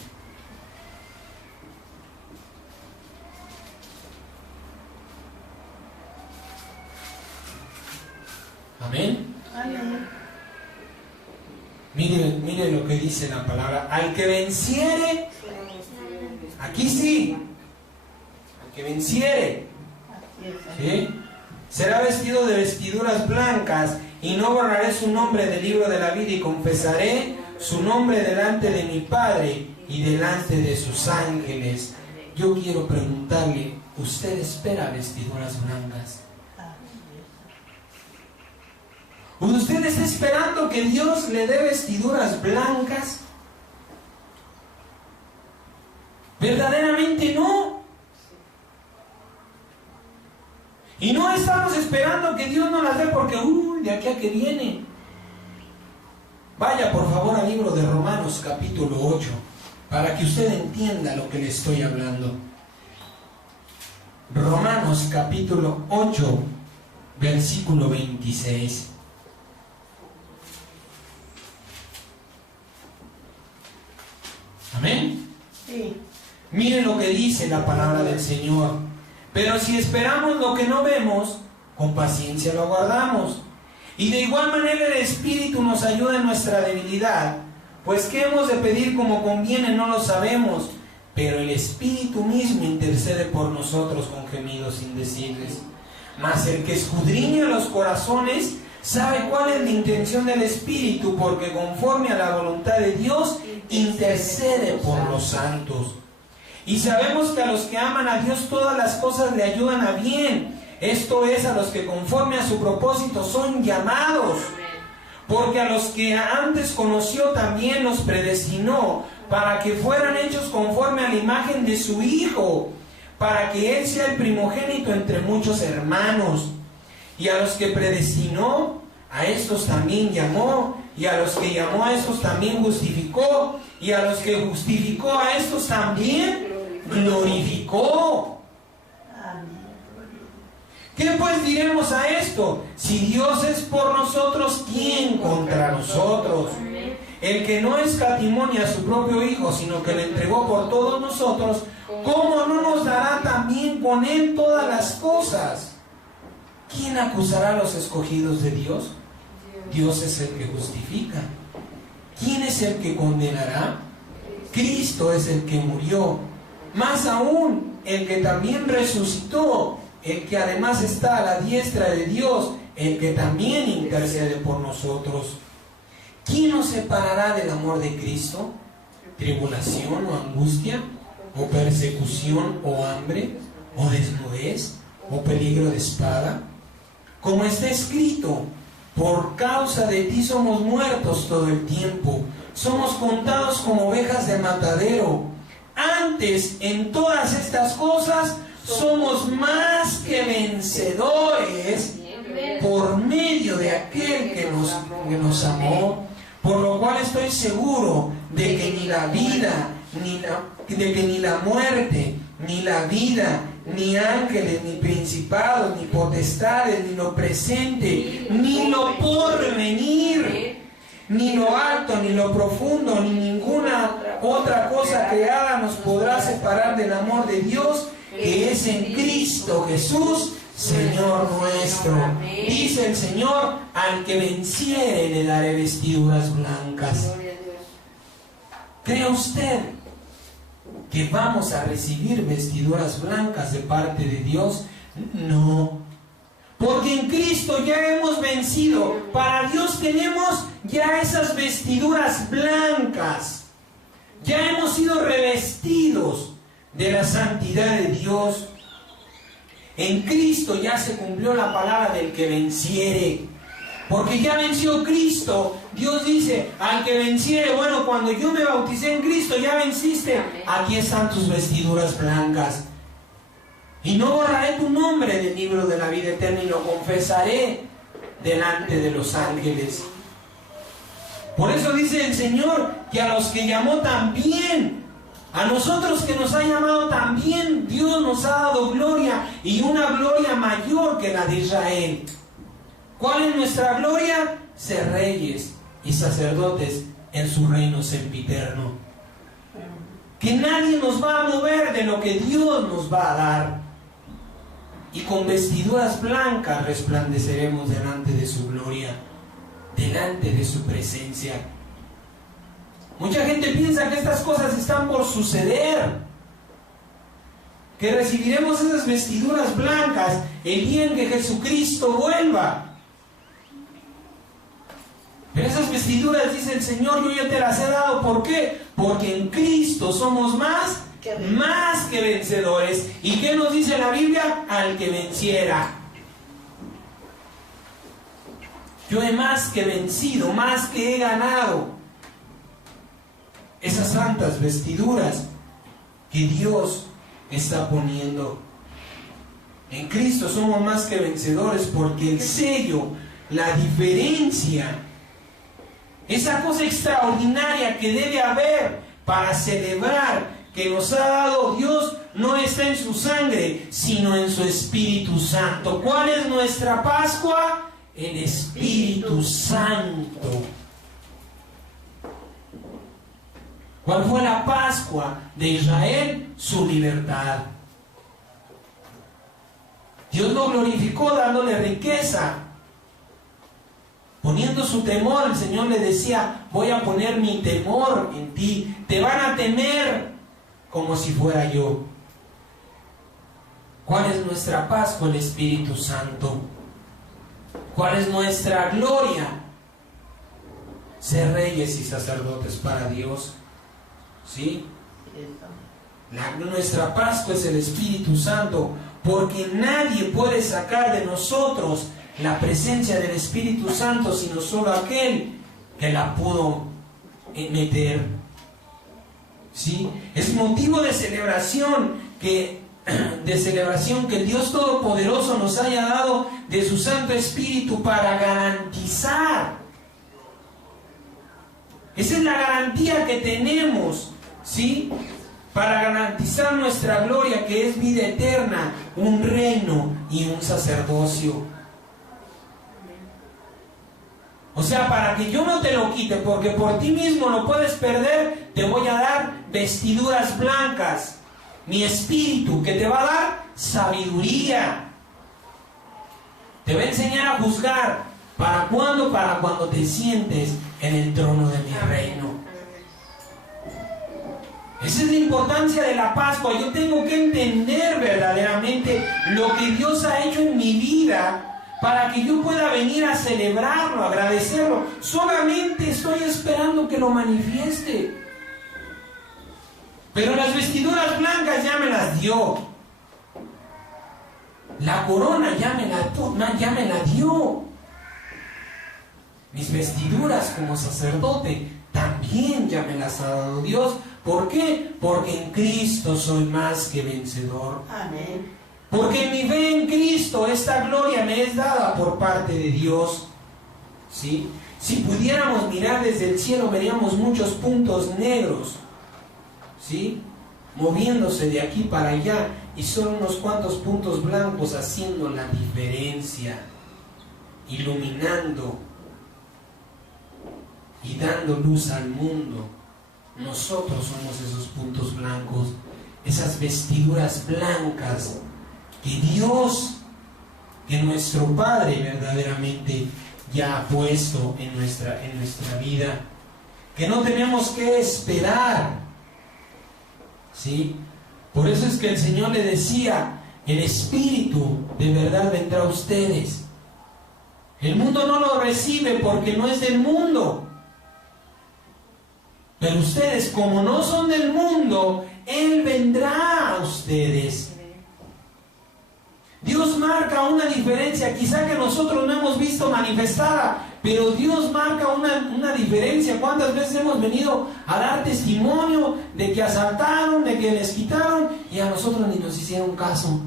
Amén. Amén. Mire lo que dice la palabra. Al que venciere, aquí sí, al que venciere, ¿sí?, será vestido de vestiduras blancas, y no borraré su nombre del libro de la vida, y confesaré su nombre delante de mi Padre y delante de sus ángeles. Yo quiero preguntarle, ¿usted espera vestiduras blancas? ¿Usted está esperando que Dios le dé vestiduras blancas? Verdaderamente no. Y no estamos esperando que Dios nos las dé porque, de aquí a que viene. Vaya por favor al libro de Romanos capítulo 8, para que usted entienda lo que le estoy hablando. Romanos capítulo 8, versículo 26. Amén. Sí. Miren lo que dice la palabra del Señor. Pero si esperamos lo que no vemos, con paciencia lo aguardamos. Y de igual manera el Espíritu nos ayuda en nuestra debilidad, pues qué hemos de pedir como conviene no lo sabemos, pero el Espíritu mismo intercede por nosotros con gemidos indecibles. Mas el que escudriña los corazones sabe cuál es la intención del Espíritu, porque conforme a la voluntad de Dios intercede por los santos. Y sabemos que a los que aman a Dios todas las cosas le ayudan a bien, esto es, a los que conforme a su propósito son llamados. Porque a los que antes conoció también los predestinó para que fueran hechos conforme a la imagen de su Hijo, para que Él sea el primogénito entre muchos hermanos. Y a los que predestinó, a estos también llamó, y a los que llamó, a estos también justificó, y a los que justificó, a estos también glorificó. ¿Qué pues diremos a esto? Si Dios es por nosotros, ¿quién contra nosotros? El que no escatimó ni a su propio Hijo, sino que le entregó por todos nosotros, ¿cómo no nos dará también con Él todas las cosas? ¿Quién acusará a los escogidos de Dios? Dios es el que justifica. ¿Quién es el que condenará? Cristo es el que murió, más aún el que también resucitó, el que además está a la diestra de Dios, el que también intercede por nosotros. ¿Quién nos separará del amor de Cristo? ¿Tribulación o angustia? ¿O persecución o hambre? ¿O desnudez? ¿O peligro de espada? Como está escrito, por causa de ti somos muertos todo el tiempo, somos contados como ovejas de matadero. Antes, en todas estas cosas, somos más que vencedores por medio de aquel que nos amó. Por lo cual estoy seguro de que ni la vida, ni la muerte, ni la vida, ni ángeles, ni principados, ni potestades, ni lo presente, ni lo porvenir, ni lo alto, ni lo profundo, ni ninguna otra cosa creada nos podrá separar del amor de Dios, que es en Cristo Jesús, Señor nuestro. Dice el Señor, al que venciere le daré vestiduras blancas. ¿Cree usted que vamos a recibir vestiduras blancas de parte de Dios? No. Porque en Cristo ya hemos vencido. Para Dios tenemos ya esas vestiduras blancas. Ya hemos sido revestidos de la santidad de Dios. En Cristo ya se cumplió la palabra del que venciere. Porque ya venció Cristo. Dios dice, al que venciere, bueno, cuando yo me bauticé en Cristo, ya venciste. Aquí están tus vestiduras blancas. Y no borraré tu nombre del libro de la vida eterna y lo confesaré delante de los ángeles. Por eso dice el Señor que a los que llamó también, a nosotros que nos ha llamado también, Dios nos ha dado gloria, y una gloria mayor que la de Israel. ¿Cuál es nuestra gloria? Ser reyes y sacerdotes en su reino sempiterno. Que nadie nos va a mover de lo que Dios nos va a dar. Y con vestiduras blancas resplandeceremos delante de su gloria, delante de su presencia. Mucha gente piensa que estas cosas están por suceder, que recibiremos esas vestiduras blancas el día en que Jesucristo vuelva. Pero esas vestiduras, dice el Señor, yo ya te las he dado. ¿Por qué? Porque en Cristo somos más que vencedores. ¿Y qué nos dice la Biblia? Al que venciera. Yo he más que vencido, más que he ganado. Esas santas vestiduras que Dios está poniendo. En Cristo somos más que vencedores, porque el sello, la diferencia, esa cosa extraordinaria que debe haber para celebrar que nos ha dado Dios, no está en su sangre, sino en su Espíritu Santo. ¿Cuál es nuestra Pascua? El Espíritu Santo. ¿Cuál fue la Pascua de Israel? Su libertad. Dios lo glorificó dándole riqueza. Poniendo su temor, el Señor le decía, voy a poner mi temor en ti. Te van a temer como si fuera yo. ¿Cuál es nuestra Pascua? El Espíritu Santo. ¿Cuál es nuestra gloria? Ser reyes y sacerdotes para Dios. ¿Sí? Nuestra Pascua es el Espíritu Santo, porque nadie puede sacar de nosotros la presencia del Espíritu Santo sino solo aquel que la pudo meter. ¿Sí? Es motivo de celebración que el Dios Todopoderoso nos haya dado de su Santo Espíritu para garantizar. Esa es la garantía que tenemos, ¿sí? Para garantizar nuestra gloria, que es vida eterna, un reino y un sacerdocio. O sea, para que yo no te lo quite, porque por ti mismo lo puedes perder, te voy a dar vestiduras blancas. Mi Espíritu, que te va a dar sabiduría. Te va a enseñar a juzgar. ¿Para cuándo? Para cuando te sientes en el trono de mi reino. Esa es la importancia de la Pascua. Yo tengo que entender verdaderamente lo que Dios ha hecho en mi vida para que yo pueda venir a celebrarlo, agradecerlo. Solamente estoy esperando que lo manifieste. Pero las vestiduras blancas ya me las dio. La corona ya me la dio. Mis vestiduras como sacerdote también ya me las ha dado Dios. ¿Por qué? Porque en Cristo soy más que vencedor. Amén. Porque en mi fe en Cristo esta gloria me es dada por parte de Dios. ¿Sí? Si pudiéramos mirar desde el cielo, veríamos muchos puntos negros, ¿sí? Moviéndose de aquí para allá, y solo unos cuantos puntos blancos haciendo la diferencia, iluminando y dando luz al mundo. Nosotros somos esos puntos blancos, esas vestiduras blancas que Dios, que nuestro Padre verdaderamente ya ha puesto en nuestra vida, que no tenemos que esperar, ¿sí? Por eso es que el Señor le decía, el Espíritu de verdad vendrá a ustedes. El mundo no lo recibe porque no es del mundo. Pero ustedes, como no son del mundo, Él vendrá a ustedes. Dios marca una diferencia, quizá que nosotros no hemos visto manifestada, pero Dios marca una diferencia. ¿Cuántas veces hemos venido a dar testimonio de que asaltaron, de que les quitaron, y a nosotros ni nos hicieron caso?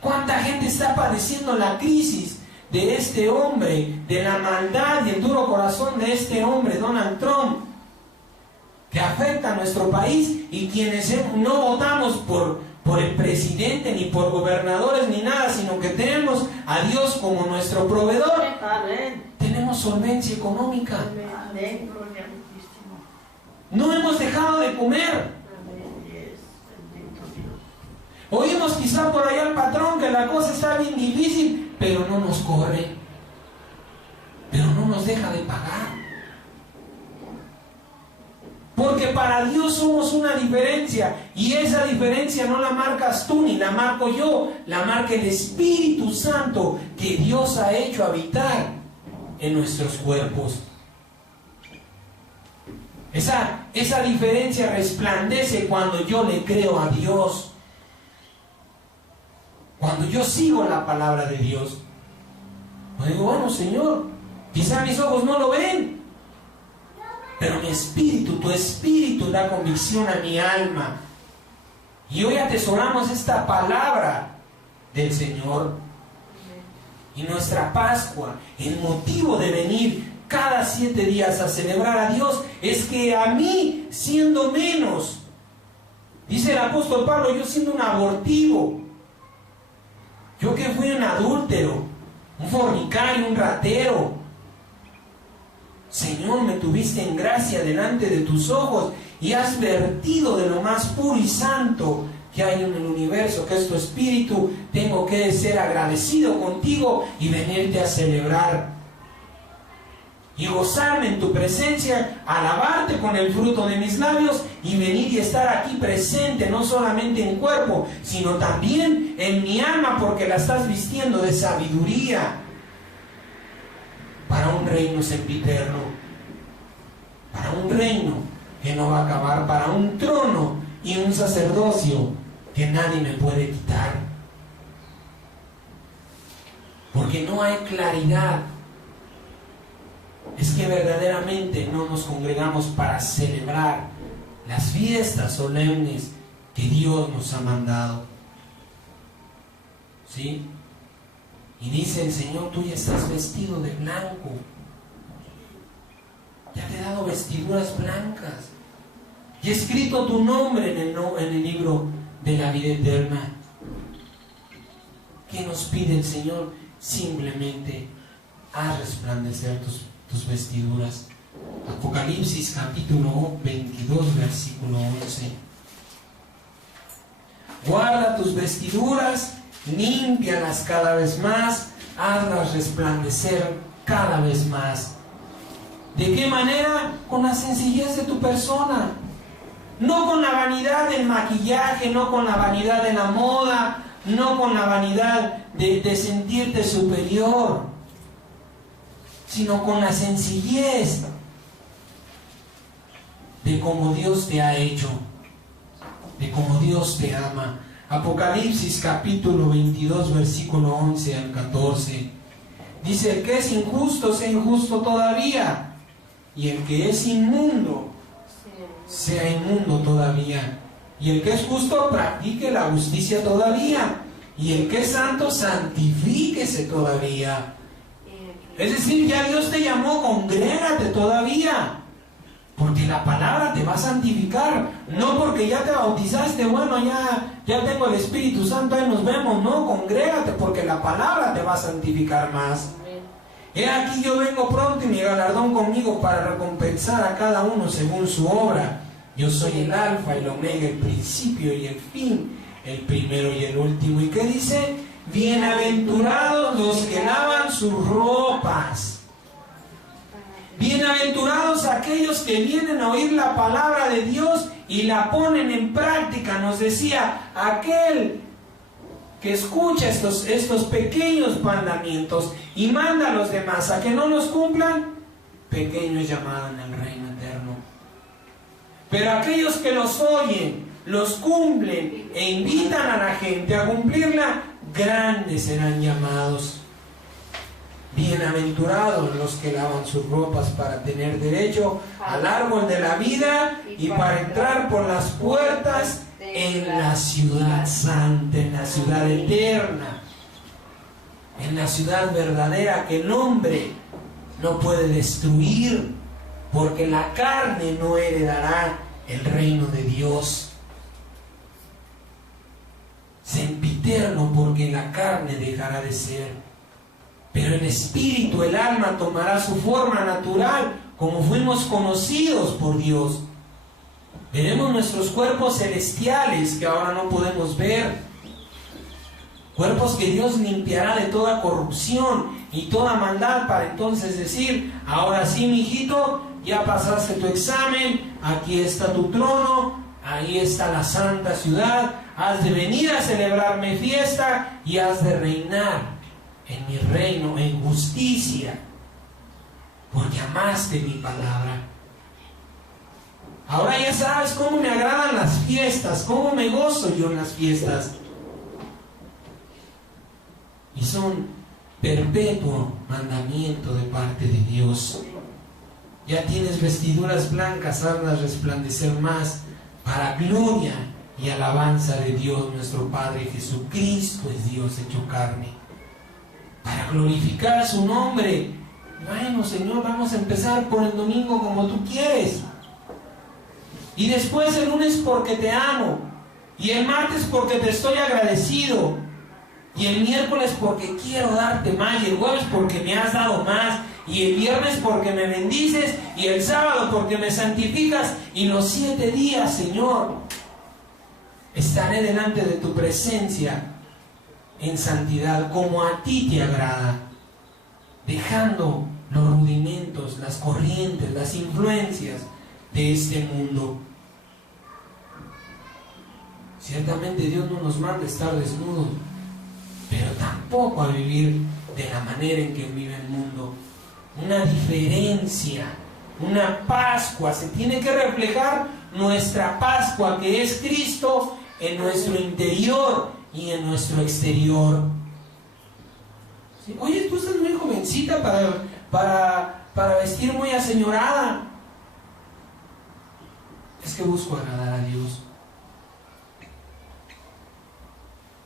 ¿Cuánta gente está padeciendo la crisis de este hombre, de la maldad y el duro corazón de este hombre, Donald Trump, que afecta a nuestro país, y quienes no votamos por el presidente, ni por gobernadores, ni nada, sino que tenemos a Dios como nuestro proveedor? Amén. Tenemos solvencia económica. Amén. Gloria al Altísimo. No hemos dejado de comer. Amén. Yes. Bendito Dios. Oímos quizá por ahí al patrón que la cosa está bien difícil, pero no nos corre, pero no nos deja de pagar. Porque para Dios somos una diferencia, y esa diferencia no la marcas tú ni la marco yo, la marca el Espíritu Santo que Dios ha hecho habitar en nuestros cuerpos. Esa diferencia resplandece cuando yo le creo a Dios, cuando yo sigo la palabra de Dios. Pues digo, bueno, Señor, quizá mis ojos no lo ven, pero mi espíritu, tu espíritu da convicción a mi alma. Y hoy atesoramos esta palabra del Señor. Y nuestra Pascua, el motivo de venir cada 7 días a celebrar a Dios, es que a mí, siendo menos, dice el apóstol Pablo, yo siendo un abortivo, yo que fui un adúltero, un fornicario, un ratero, Señor, me tuviste en gracia delante de tus ojos y has vertido de lo más puro y santo que hay en el universo, que es tu espíritu. Tengo que ser agradecido contigo y venirte a celebrar y gozarme en tu presencia, alabarte con el fruto de mis labios y venir y estar aquí presente, no solamente en cuerpo, sino también en mi alma, porque la estás vistiendo de sabiduría para un reino sempiterno, para un reino que no va a acabar, para un trono y un sacerdocio que nadie me puede quitar, porque no hay claridad. Es que verdaderamente no nos congregamos para celebrar las fiestas solemnes que Dios nos ha mandado. ¿Sí? Y dice el Señor, tú ya estás vestido de blanco. Ya te he dado vestiduras blancas. Y he escrito tu nombre en el libro de la vida eterna. ¿Qué nos pide el Señor? Simplemente haz resplandecer tus vestiduras. Apocalipsis capítulo 22 versículo 11. Guarda tus vestiduras, límpialas cada vez más, hazlas resplandecer cada vez más. ¿De qué manera? Con la sencillez de tu persona, no con la vanidad del maquillaje, no con la vanidad de la moda, no con la vanidad de sentirte superior, sino con la sencillez de cómo Dios te ha hecho, de cómo Dios te ama. Apocalipsis capítulo 22 versículo 11 al 14 dice: el que es injusto sea injusto todavía, y el que es inmundo sea inmundo todavía, y el que es justo practique la justicia todavía, y el que es santo santifíquese todavía. Es decir, ya Dios te llamó, congrégate todavía, porque la palabra te va a santificar, no porque ya te bautizaste, bueno, ya tengo el Espíritu Santo, ahí nos vemos, no, congrégate, porque la palabra te va a santificar más. He aquí yo vengo pronto y mi galardón conmigo para recompensar a cada uno según su obra. Yo soy el alfa y el omega, el principio y el fin, el primero y el último. ¿Y qué dice? Bienaventurados los que lavan sus ropas. Bienaventurados aquellos que vienen a oír la palabra de Dios y la ponen en práctica. Nos decía, aquel que escucha estos pequeños mandamientos y manda a los demás a que no los cumplan, pequeño es llamado en el reino eterno. Pero aquellos que los oyen, los cumplen e invitan a la gente a cumplirla, grandes serán llamados. Bienaventurados los que lavan sus ropas para tener derecho al árbol de la vida y para entrar por las puertas en la ciudad santa, en la ciudad eterna, en la ciudad verdadera que el hombre no puede destruir, porque la carne no heredará el reino de Dios. Sempiterno, porque la carne dejará de ser, pero el espíritu, el alma tomará su forma natural, como fuimos conocidos por Dios. Veremos nuestros cuerpos celestiales que ahora no podemos ver, cuerpos que Dios limpiará de toda corrupción y toda maldad, para entonces decir: ahora sí, mi hijito, ya pasaste tu examen, aquí está tu trono, ahí está la santa ciudad, has de venir a celebrarme fiesta y has de reinar en mi reino en justicia, porque amaste mi palabra. Ahora ya sabes cómo me agradan las fiestas, cómo me gozo yo en las fiestas. Y son perpetuo mandamiento de parte de Dios. Ya tienes vestiduras blancas, hazlas resplandecer más para gloria y alabanza de Dios nuestro Padre. Jesucristo es Dios hecho carne, para glorificar su nombre. Bueno, Señor, vamos a empezar por el domingo como tú quieres, y después el lunes porque te amo, y el martes porque te estoy agradecido, y el miércoles porque quiero darte más, y el jueves porque me has dado más, y el viernes porque me bendices, y el sábado porque me santificas, y los 7 días, Señor, estaré delante de tu presencia en santidad, como a ti te agrada, dejando los rudimentos, las corrientes, las influencias de este mundo. Ciertamente Dios no nos manda a estar desnudos, pero tampoco a vivir de la manera en que vive el mundo. Una diferencia, una Pascua, se tiene que reflejar nuestra Pascua, que es Cristo, en nuestro interior y en nuestro exterior. ¿Sí? Oye, tú estás muy jovencita para vestir muy aseñorada. Es que busco agradar a Dios.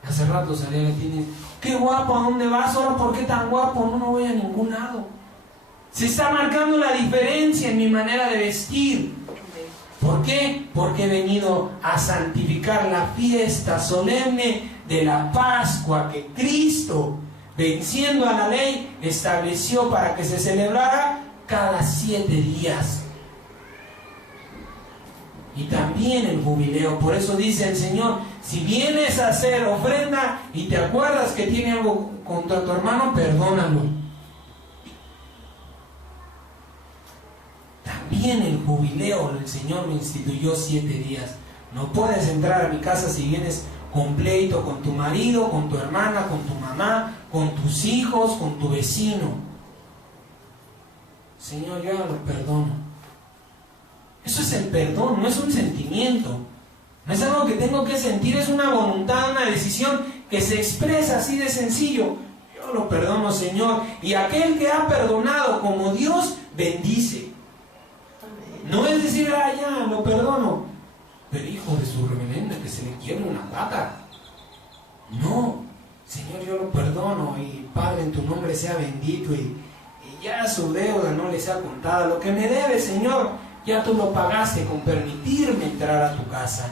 Hace rato salía la tienda, qué guapo, ¿a dónde vas? Ahora, ¿por qué tan guapo? No voy a ningún lado. Se está marcando la diferencia en mi manera de vestir. ¿Por qué? Porque he venido a santificar la fiesta solemne de la Pascua que Cristo, venciendo a la ley, estableció para que se celebrara cada 7 días. Y también el jubileo. Por eso dice el Señor, si vienes a hacer ofrenda y te acuerdas que tiene algo contra tu hermano, perdónalo. También el jubileo, el Señor lo instituyó 7 días. No puedes entrar a mi casa si vienes con pleito con tu marido, con tu hermana, con tu mamá, con tus hijos, con tu vecino. Señor, yo lo perdono. Eso es el perdón, no es un sentimiento. No es algo que tengo que sentir, es una voluntad, una decisión que se expresa así de sencillo. Yo lo perdono, Señor. Y aquel que ha perdonado como Dios, bendice. No es decir, ya, lo perdono, pero hijo de su reverenda, que se le quiebre una pata. No, Señor, yo lo perdono, y Padre, en tu nombre sea bendito, y ya su deuda no le sea contada. Lo que me debe, Señor, ya tú lo pagaste con permitirme entrar a tu casa.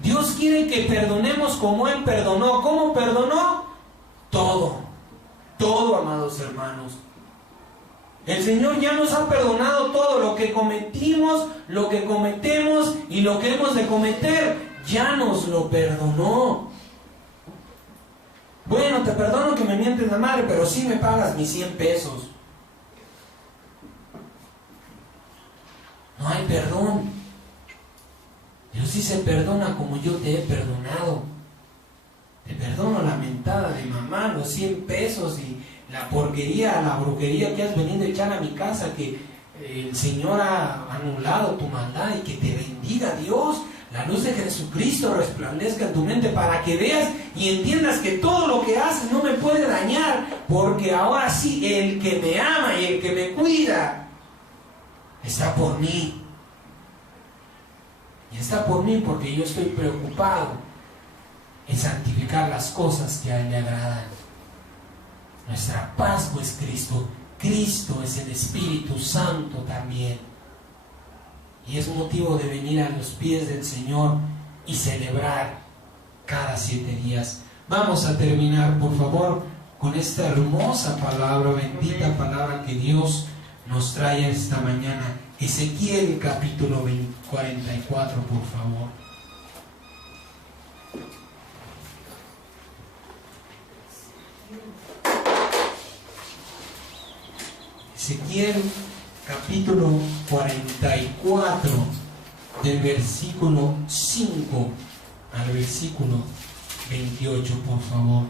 Dios quiere que perdonemos como Él perdonó. ¿Cómo perdonó? Todo, amados hermanos. El Señor ya nos ha perdonado todo, lo que cometimos, lo que cometemos y lo que hemos de cometer, ya nos lo perdonó. Bueno, te perdono que me mientes la madre, pero sí me pagas mis 100 pesos. No hay perdón. Dios sí se perdona como yo te he perdonado. Te perdono la mentada de mamá, los 100 pesos y la porquería, la brujería que has venido a echar a mi casa, que el Señor ha anulado tu maldad, y que te bendiga Dios. La luz de Jesucristo resplandezca en tu mente para que veas y entiendas que todo lo que haces no me puede dañar, porque ahora sí el que me ama y el que me cuida está por mí. Y está por mí porque yo estoy preocupado en santificar las cosas que a Él le agradan. Nuestra Pascua es Cristo. Cristo es el Espíritu Santo también. Y es motivo de venir a los pies del Señor y celebrar cada 7 días. Vamos a terminar, por favor, con esta hermosa palabra, bendita palabra que Dios nos trae esta mañana. Ezequiel capítulo 44, por favor. Ezequiel capítulo 44, del versículo 5 al versículo 28, por favor.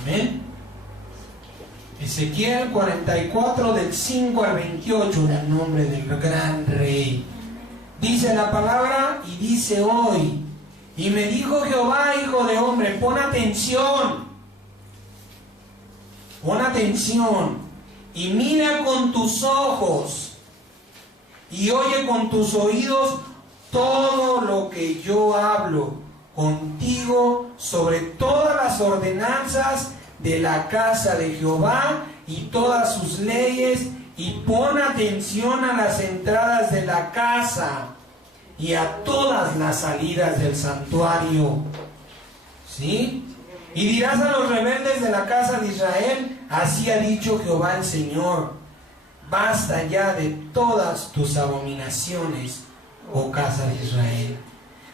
Amén. Ezequiel 44, del 5 al 28, en el nombre del gran Rey. Dice la palabra y dice hoy: y me dijo Jehová, hijo de hombre, pon atención, y mira con tus ojos, y oye con tus oídos todo lo que yo hablo contigo sobre todas las ordenanzas de la casa de Jehová y todas sus leyes, y pon atención a las entradas de la casa y a todas las salidas del santuario. ¿Sí? Y dirás a los rebeldes de la casa de Israel, así ha dicho Jehová el Señor, basta ya de todas tus abominaciones, oh casa de Israel,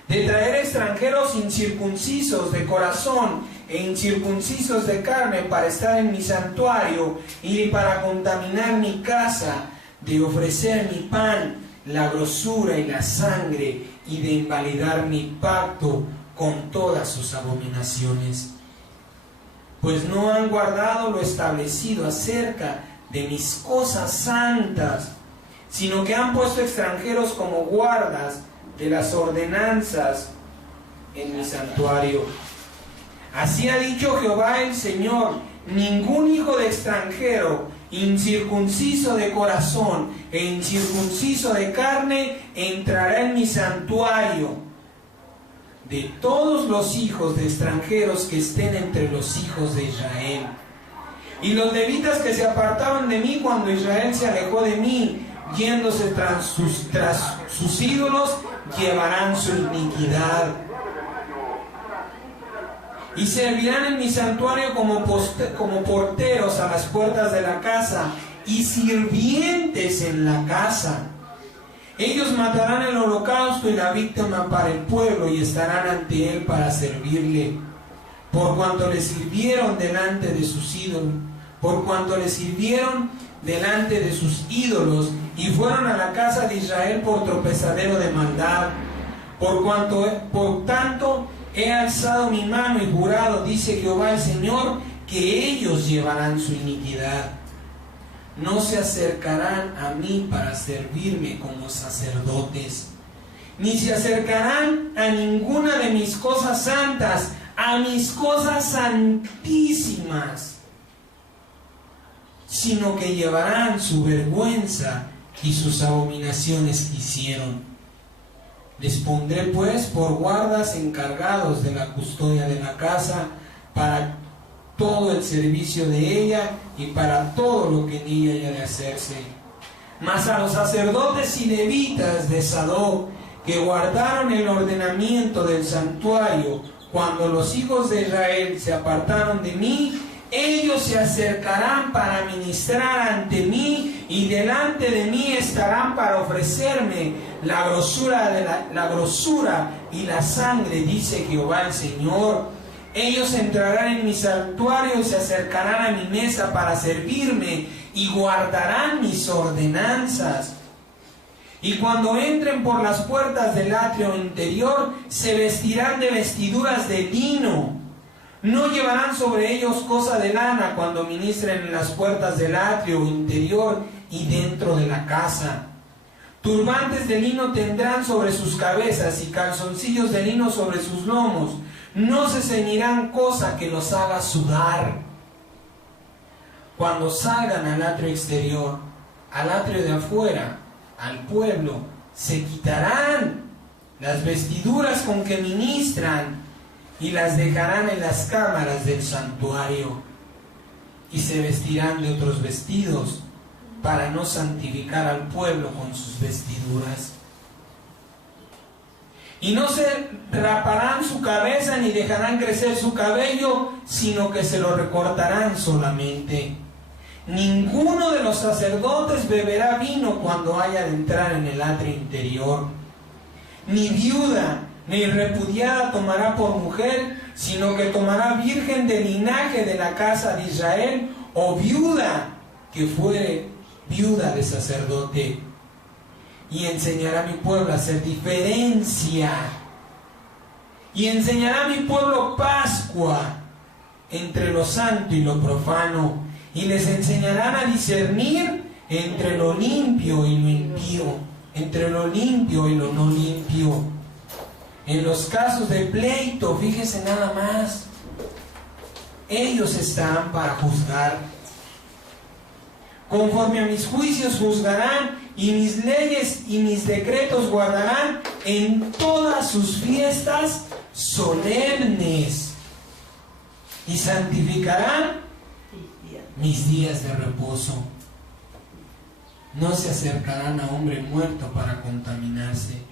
de traer extranjeros incircuncisos de corazón e incircuncisos de carne para estar en mi santuario y para contaminar mi casa, de ofrecer mi pan, la grosura y la sangre, y de invalidar mi pacto con todas sus abominaciones. Pues no han guardado lo establecido acerca de mis cosas santas, sino que han puesto extranjeros como guardas de las ordenanzas en mi santuario. Así ha dicho Jehová el Señor, ningún hijo de extranjero, incircunciso de corazón e incircunciso de carne, entrará en mi santuario. De todos los hijos de extranjeros que estén entre los hijos de Israel. Y los levitas que se apartaron de mí cuando Israel se alejó de mí, yéndose tras sus ídolos, llevarán su iniquidad. Y servirán en mi santuario como porteros a las puertas de la casa y sirvientes en la casa. Ellos matarán el holocausto y la víctima para el pueblo y estarán ante él para servirle. Por cuanto le sirvieron delante de sus ídolos, y fueron a la casa de Israel por tropezadero de maldad. Por tanto, he alzado mi mano y jurado, dice Jehová el Señor, que ellos llevarán su iniquidad. No se acercarán a mí para servirme como sacerdotes, ni se acercarán a ninguna de mis cosas santas, a mis cosas santísimas, sino que llevarán su vergüenza y sus abominaciones que hicieron. Les pondré pues por guardas encargados de la custodia de la casa para todo el servicio de ella y para todo lo que en ella haya de hacerse. Mas a los sacerdotes y levitas de Sadoc, que guardaron el ordenamiento del santuario cuando los hijos de Israel se apartaron de mí, ellos se acercarán para ministrar ante mí, y delante de mí estarán para ofrecerme la grosura y la sangre, dice Jehová el Señor. Ellos entrarán en mi santuario y se acercarán a mi mesa para servirme y guardarán mis ordenanzas. Y cuando entren por las puertas del atrio interior, se vestirán de vestiduras de lino. No llevarán sobre ellos cosa de lana cuando ministren en las puertas del atrio interior y dentro de la casa. Turbantes de lino tendrán sobre sus cabezas y calzoncillos de lino sobre sus lomos. No se ceñirán cosa que los haga sudar. Cuando salgan al atrio exterior, al atrio de afuera, al pueblo, se quitarán las vestiduras con que ministran y las dejarán en las cámaras del santuario, y se vestirán de otros vestidos para no santificar al pueblo con sus vestiduras. Y no se raparán su cabeza ni dejarán crecer su cabello, sino que se lo recortarán solamente. Ninguno de los sacerdotes beberá vino cuando haya de entrar en el atrio interior. Ni viuda ni repudiada tomará por mujer, sino que tomará virgen de linaje de la casa de Israel, o viuda que fuere viuda de sacerdote. Y enseñará a mi pueblo a hacer diferencia. Y enseñará a mi pueblo Pascua entre lo santo y lo profano. Y les enseñarán a discernir entre lo limpio y lo impío, entre lo limpio y lo no limpio. En los casos de pleito, fíjese nada más, ellos están para juzgar. Conforme a mis juicios juzgarán, y mis leyes y mis decretos guardarán en todas sus fiestas solemnes, y santificarán mis días de reposo. No se acercarán a hombre muerto para contaminarse,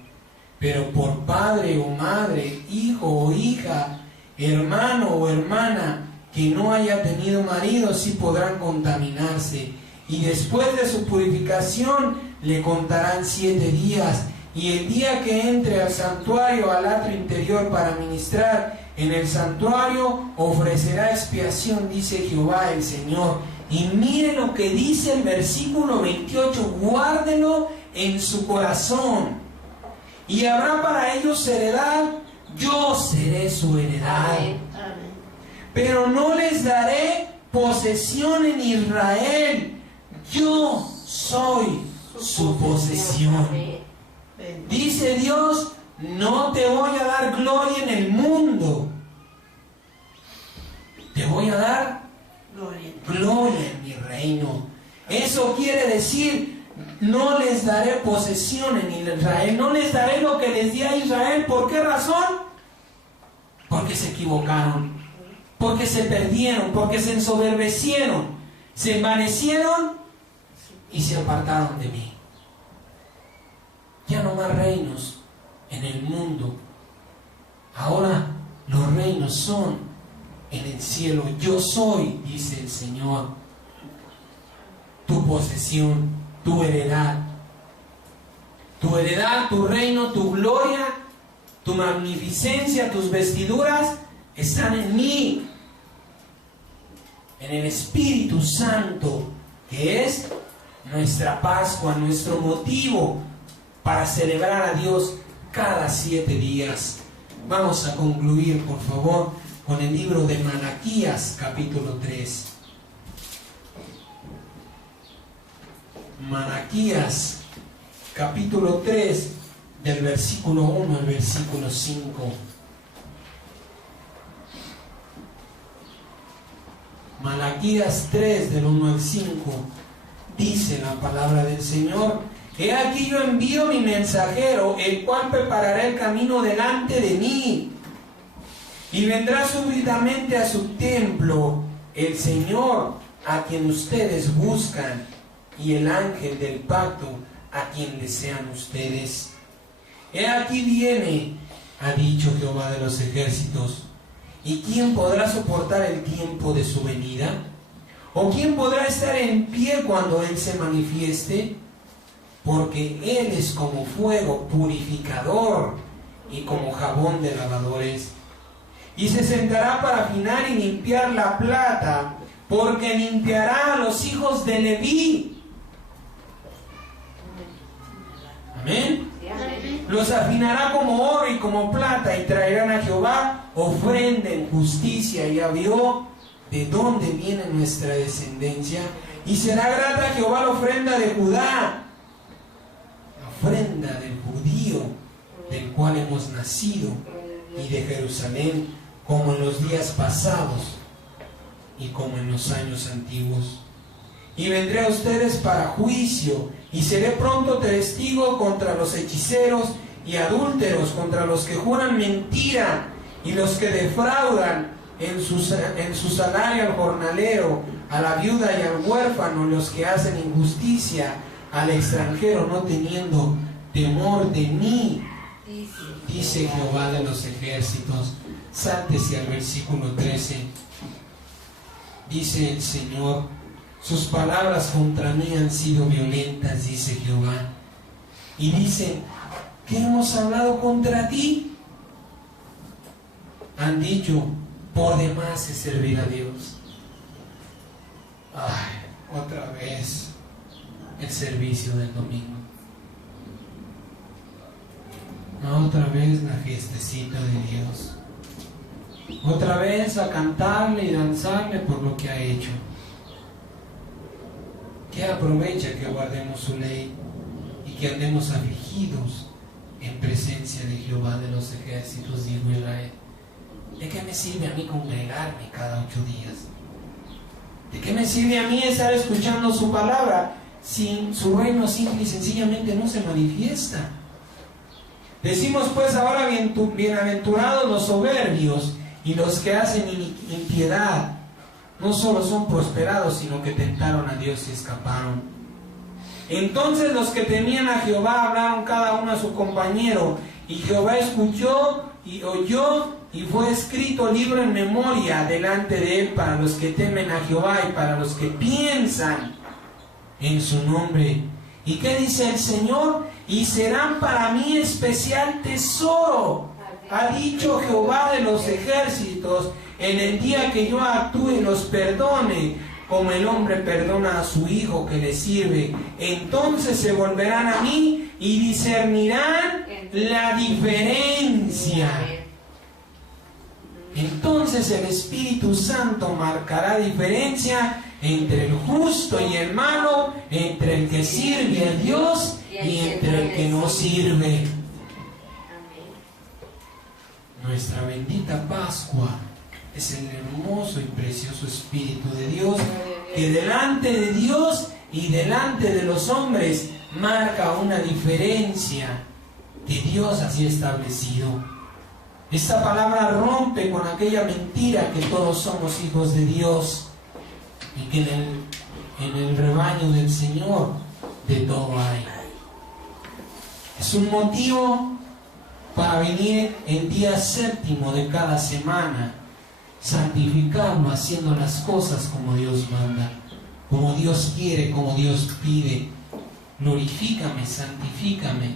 Pero por padre o madre, hijo o hija, hermano o hermana que no haya tenido marido, sí podrán contaminarse. Y después de su purificación le contarán 7 días. Y el día que entre al santuario, al atrio interior para ministrar en el santuario, ofrecerá expiación, dice Jehová el Señor. Y mire lo que dice el versículo 28, guárdelo en su corazón. Y habrá para ellos heredad, yo seré su heredad. Amén. Pero no les daré posesión en Israel, yo soy su posesión. Dice Dios, no te voy a dar gloria en el mundo, te voy a dar gloria en mi reino. Eso quiere decir, no les daré posesión en Israel, no les daré lo que les di a Israel. ¿Por qué razón? Porque se equivocaron, porque se perdieron, porque se ensoberbecieron, se envanecieron y se apartaron de mí. Ya no más reinos en el mundo, ahora los reinos son en el cielo. Yo soy, dice el Señor, tu posesión, tu heredad, tu reino, tu gloria, tu magnificencia, tus vestiduras están en mí, en el Espíritu Santo, que es nuestra Pascua, nuestro motivo para celebrar a Dios cada 7 días. Vamos a concluir, por favor, con el libro de Malaquías, capítulo 3. Malaquías, capítulo 3, del versículo 1 al versículo 5. Malaquías 3, del 1 al 5, dice la palabra del Señor: He aquí yo envío mi mensajero, el cual preparará el camino delante de mí. Y vendrá súbitamente a su templo el Señor a quien ustedes buscan, y el ángel del pacto a quien desean ustedes. He aquí viene, ha dicho Jehová de los ejércitos. ¿Y quién podrá soportar el tiempo de su venida? ¿O quién podrá estar en pie cuando Él se manifieste? Porque Él es como fuego purificador y como jabón de lavadores. Y se sentará para afinar y limpiar la plata, porque limpiará a los hijos de Leví. Amén. Los afinará como oro y como plata, y traerán a Jehová ofrenda en justicia. Ya vio de dónde viene nuestra descendencia. Y será grata a Jehová la ofrenda de Judá, la ofrenda del judío, del cual hemos nacido, y de Jerusalén, como en los días pasados y como en los años antiguos. Y vendré a ustedes para juicio, y seré pronto testigo contra los hechiceros y adúlteros, contra los que juran mentira y los que defraudan en su salario al jornalero, a la viuda y al huérfano, los que hacen injusticia al extranjero, no teniendo temor de mí, dice Jehová de los ejércitos. Sáltese al versículo 13. Dice el Señor: sus palabras contra mí han sido violentas, dice Jehová. Y dicen: ¿qué hemos hablado contra ti? Han dicho: por demás es servir a Dios. Ay, otra vez el servicio del domingo. Otra vez la fiestecita de Dios. Otra vez a cantarle y danzarle por lo que ha hecho. ¿Qué aprovecha que guardemos su ley y que andemos afligidos en presencia de Jehová de los ejércitos, dijo Israel? ¿De qué me sirve a mí congregarme cada 8 días? ¿De qué me sirve a mí estar escuchando su palabra si su reino simple y sencillamente no se manifiesta? Decimos pues ahora: bienaventurados los soberbios y los que hacen impiedad, no solo son prosperados, sino que tentaron a Dios y escaparon. Entonces los que temían a Jehová hablaron cada uno a su compañero, y Jehová escuchó y oyó, y fue escrito libro en memoria delante de él para los que temen a Jehová y para los que piensan en su nombre. ¿Y qué dice el Señor? Y serán para mí especial tesoro, ha dicho Jehová de los ejércitos, en el día que yo actúe y los perdone, como el hombre perdona a su hijo que le sirve. Entonces se volverán a mí y discernirán la diferencia. Entonces el Espíritu Santo marcará diferencia entre el justo y el malo, entre el que sirve a Dios y entre el que no sirve. Nuestra bendita Pascua es el hermoso y precioso Espíritu de Dios que delante de Dios y delante de los hombres marca una diferencia que Dios así ha establecido. Esta palabra rompe con aquella mentira que todos somos hijos de Dios y que en el rebaño del Señor de todo hay. Es un motivo para venir el día séptimo de cada semana, santificarlo haciendo las cosas como Dios manda, como Dios quiere, como Dios pide. Glorifícame, santifícame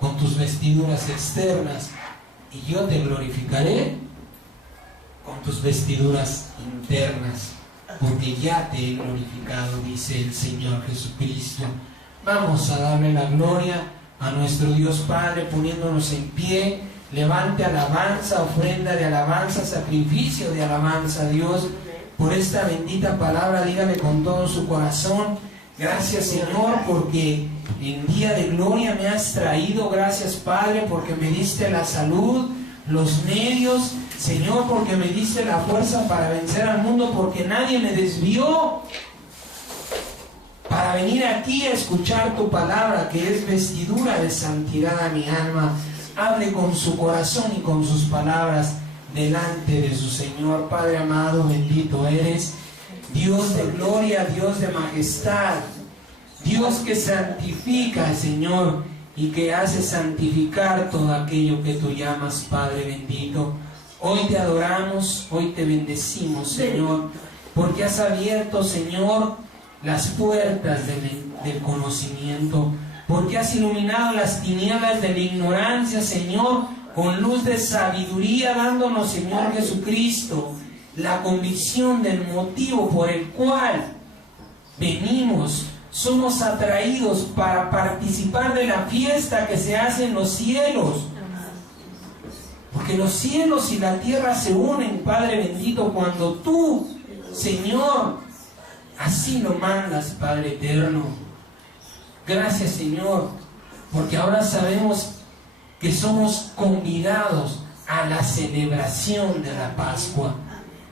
con tus vestiduras externas, y yo te glorificaré con tus vestiduras internas, porque ya te he glorificado, dice el Señor Jesucristo. Vamos a darle la gloria a nuestro Dios Padre poniéndonos en pie. Levante alabanza, ofrenda de alabanza, sacrificio de alabanza a Dios por esta bendita palabra. Dígale con todo su corazón: gracias, Señor, porque en día de gloria me has traído. Gracias, Padre, porque me diste la salud, los medios, Señor, porque me diste la fuerza para vencer al mundo, porque nadie me desvió para venir aquí a escuchar tu palabra, que es vestidura de santidad a mi alma. Hable con su corazón y con sus palabras delante de su Señor. Padre amado, bendito eres, Dios de gloria, Dios de majestad, Dios que santifica, Señor, y que hace santificar todo aquello que tú llamas, Padre bendito. Hoy te adoramos, hoy te bendecimos, Señor, porque has abierto, Señor, las puertas del conocimiento, porque has iluminado las tinieblas de la ignorancia, Señor, con luz de sabiduría, dándonos, Señor Jesucristo, la convicción del motivo por el cual venimos, somos atraídos para participar de la fiesta que se hace en los cielos. Porque los cielos y la tierra se unen, Padre bendito, cuando tú, Señor, así lo mandas, Padre eterno. Gracias, Señor, porque ahora sabemos que somos convidados a la celebración de la Pascua.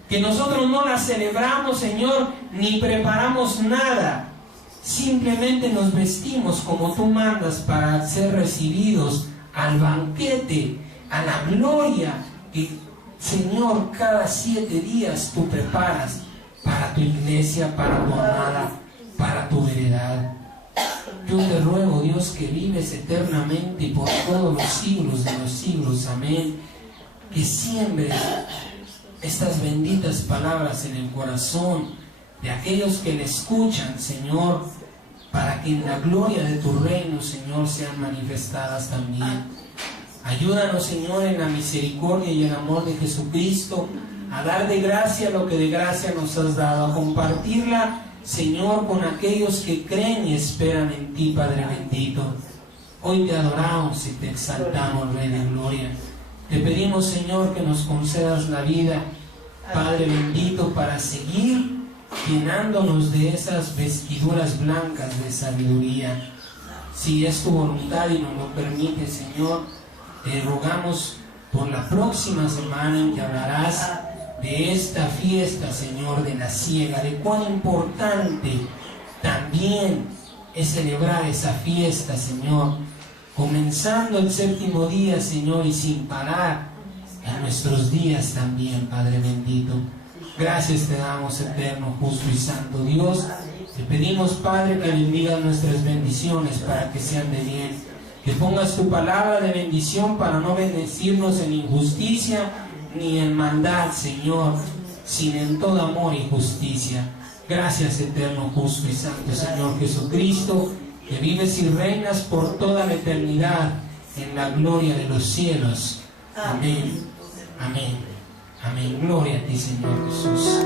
Que nosotros no la celebramos, Señor, ni preparamos nada. Simplemente nos vestimos como tú mandas para ser recibidos al banquete, a la gloria que, Señor, cada 7 días tú preparas para tu iglesia, para tu amada, para tu heredad. Yo te ruego, Dios, que vives eternamente y por todos los siglos de los siglos, amén, que siembres estas benditas palabras en el corazón de aquellos que le escuchan, Señor, para que en la gloria de tu reino, Señor, sean manifestadas también. Ayúdanos, Señor, en la misericordia y el amor de Jesucristo, a dar de gracia lo que de gracia nos has dado, a compartirla, Señor, con aquellos que creen y esperan en ti, Padre bendito. Hoy te adoramos y te exaltamos, Rey de gloria. Te pedimos, Señor, que nos concedas la vida, Padre bendito, para seguir llenándonos de esas vestiduras blancas de sabiduría. Si es tu voluntad y nos lo permite, Señor, te rogamos por la próxima semana en que hablarás de esta fiesta, Señor, de la siega, de cuán importante también es celebrar esa fiesta, Señor, comenzando el 7º día, Señor, y sin parar en nuestros días también, Padre bendito. Gracias te damos, eterno, justo y santo Dios, Te pedimos, Padre, que bendigas nuestras bendiciones para que sean de bien. Que pongas tu palabra de bendición para no bendecirnos en injusticia ni en maldad, Señor, sino en todo amor y justicia. Gracias, eterno, justo y santo Señor Jesucristo, que vives y reinas por toda la eternidad en la gloria de los cielos. Amén. Amén. Amén. Gloria a ti, Señor Jesús.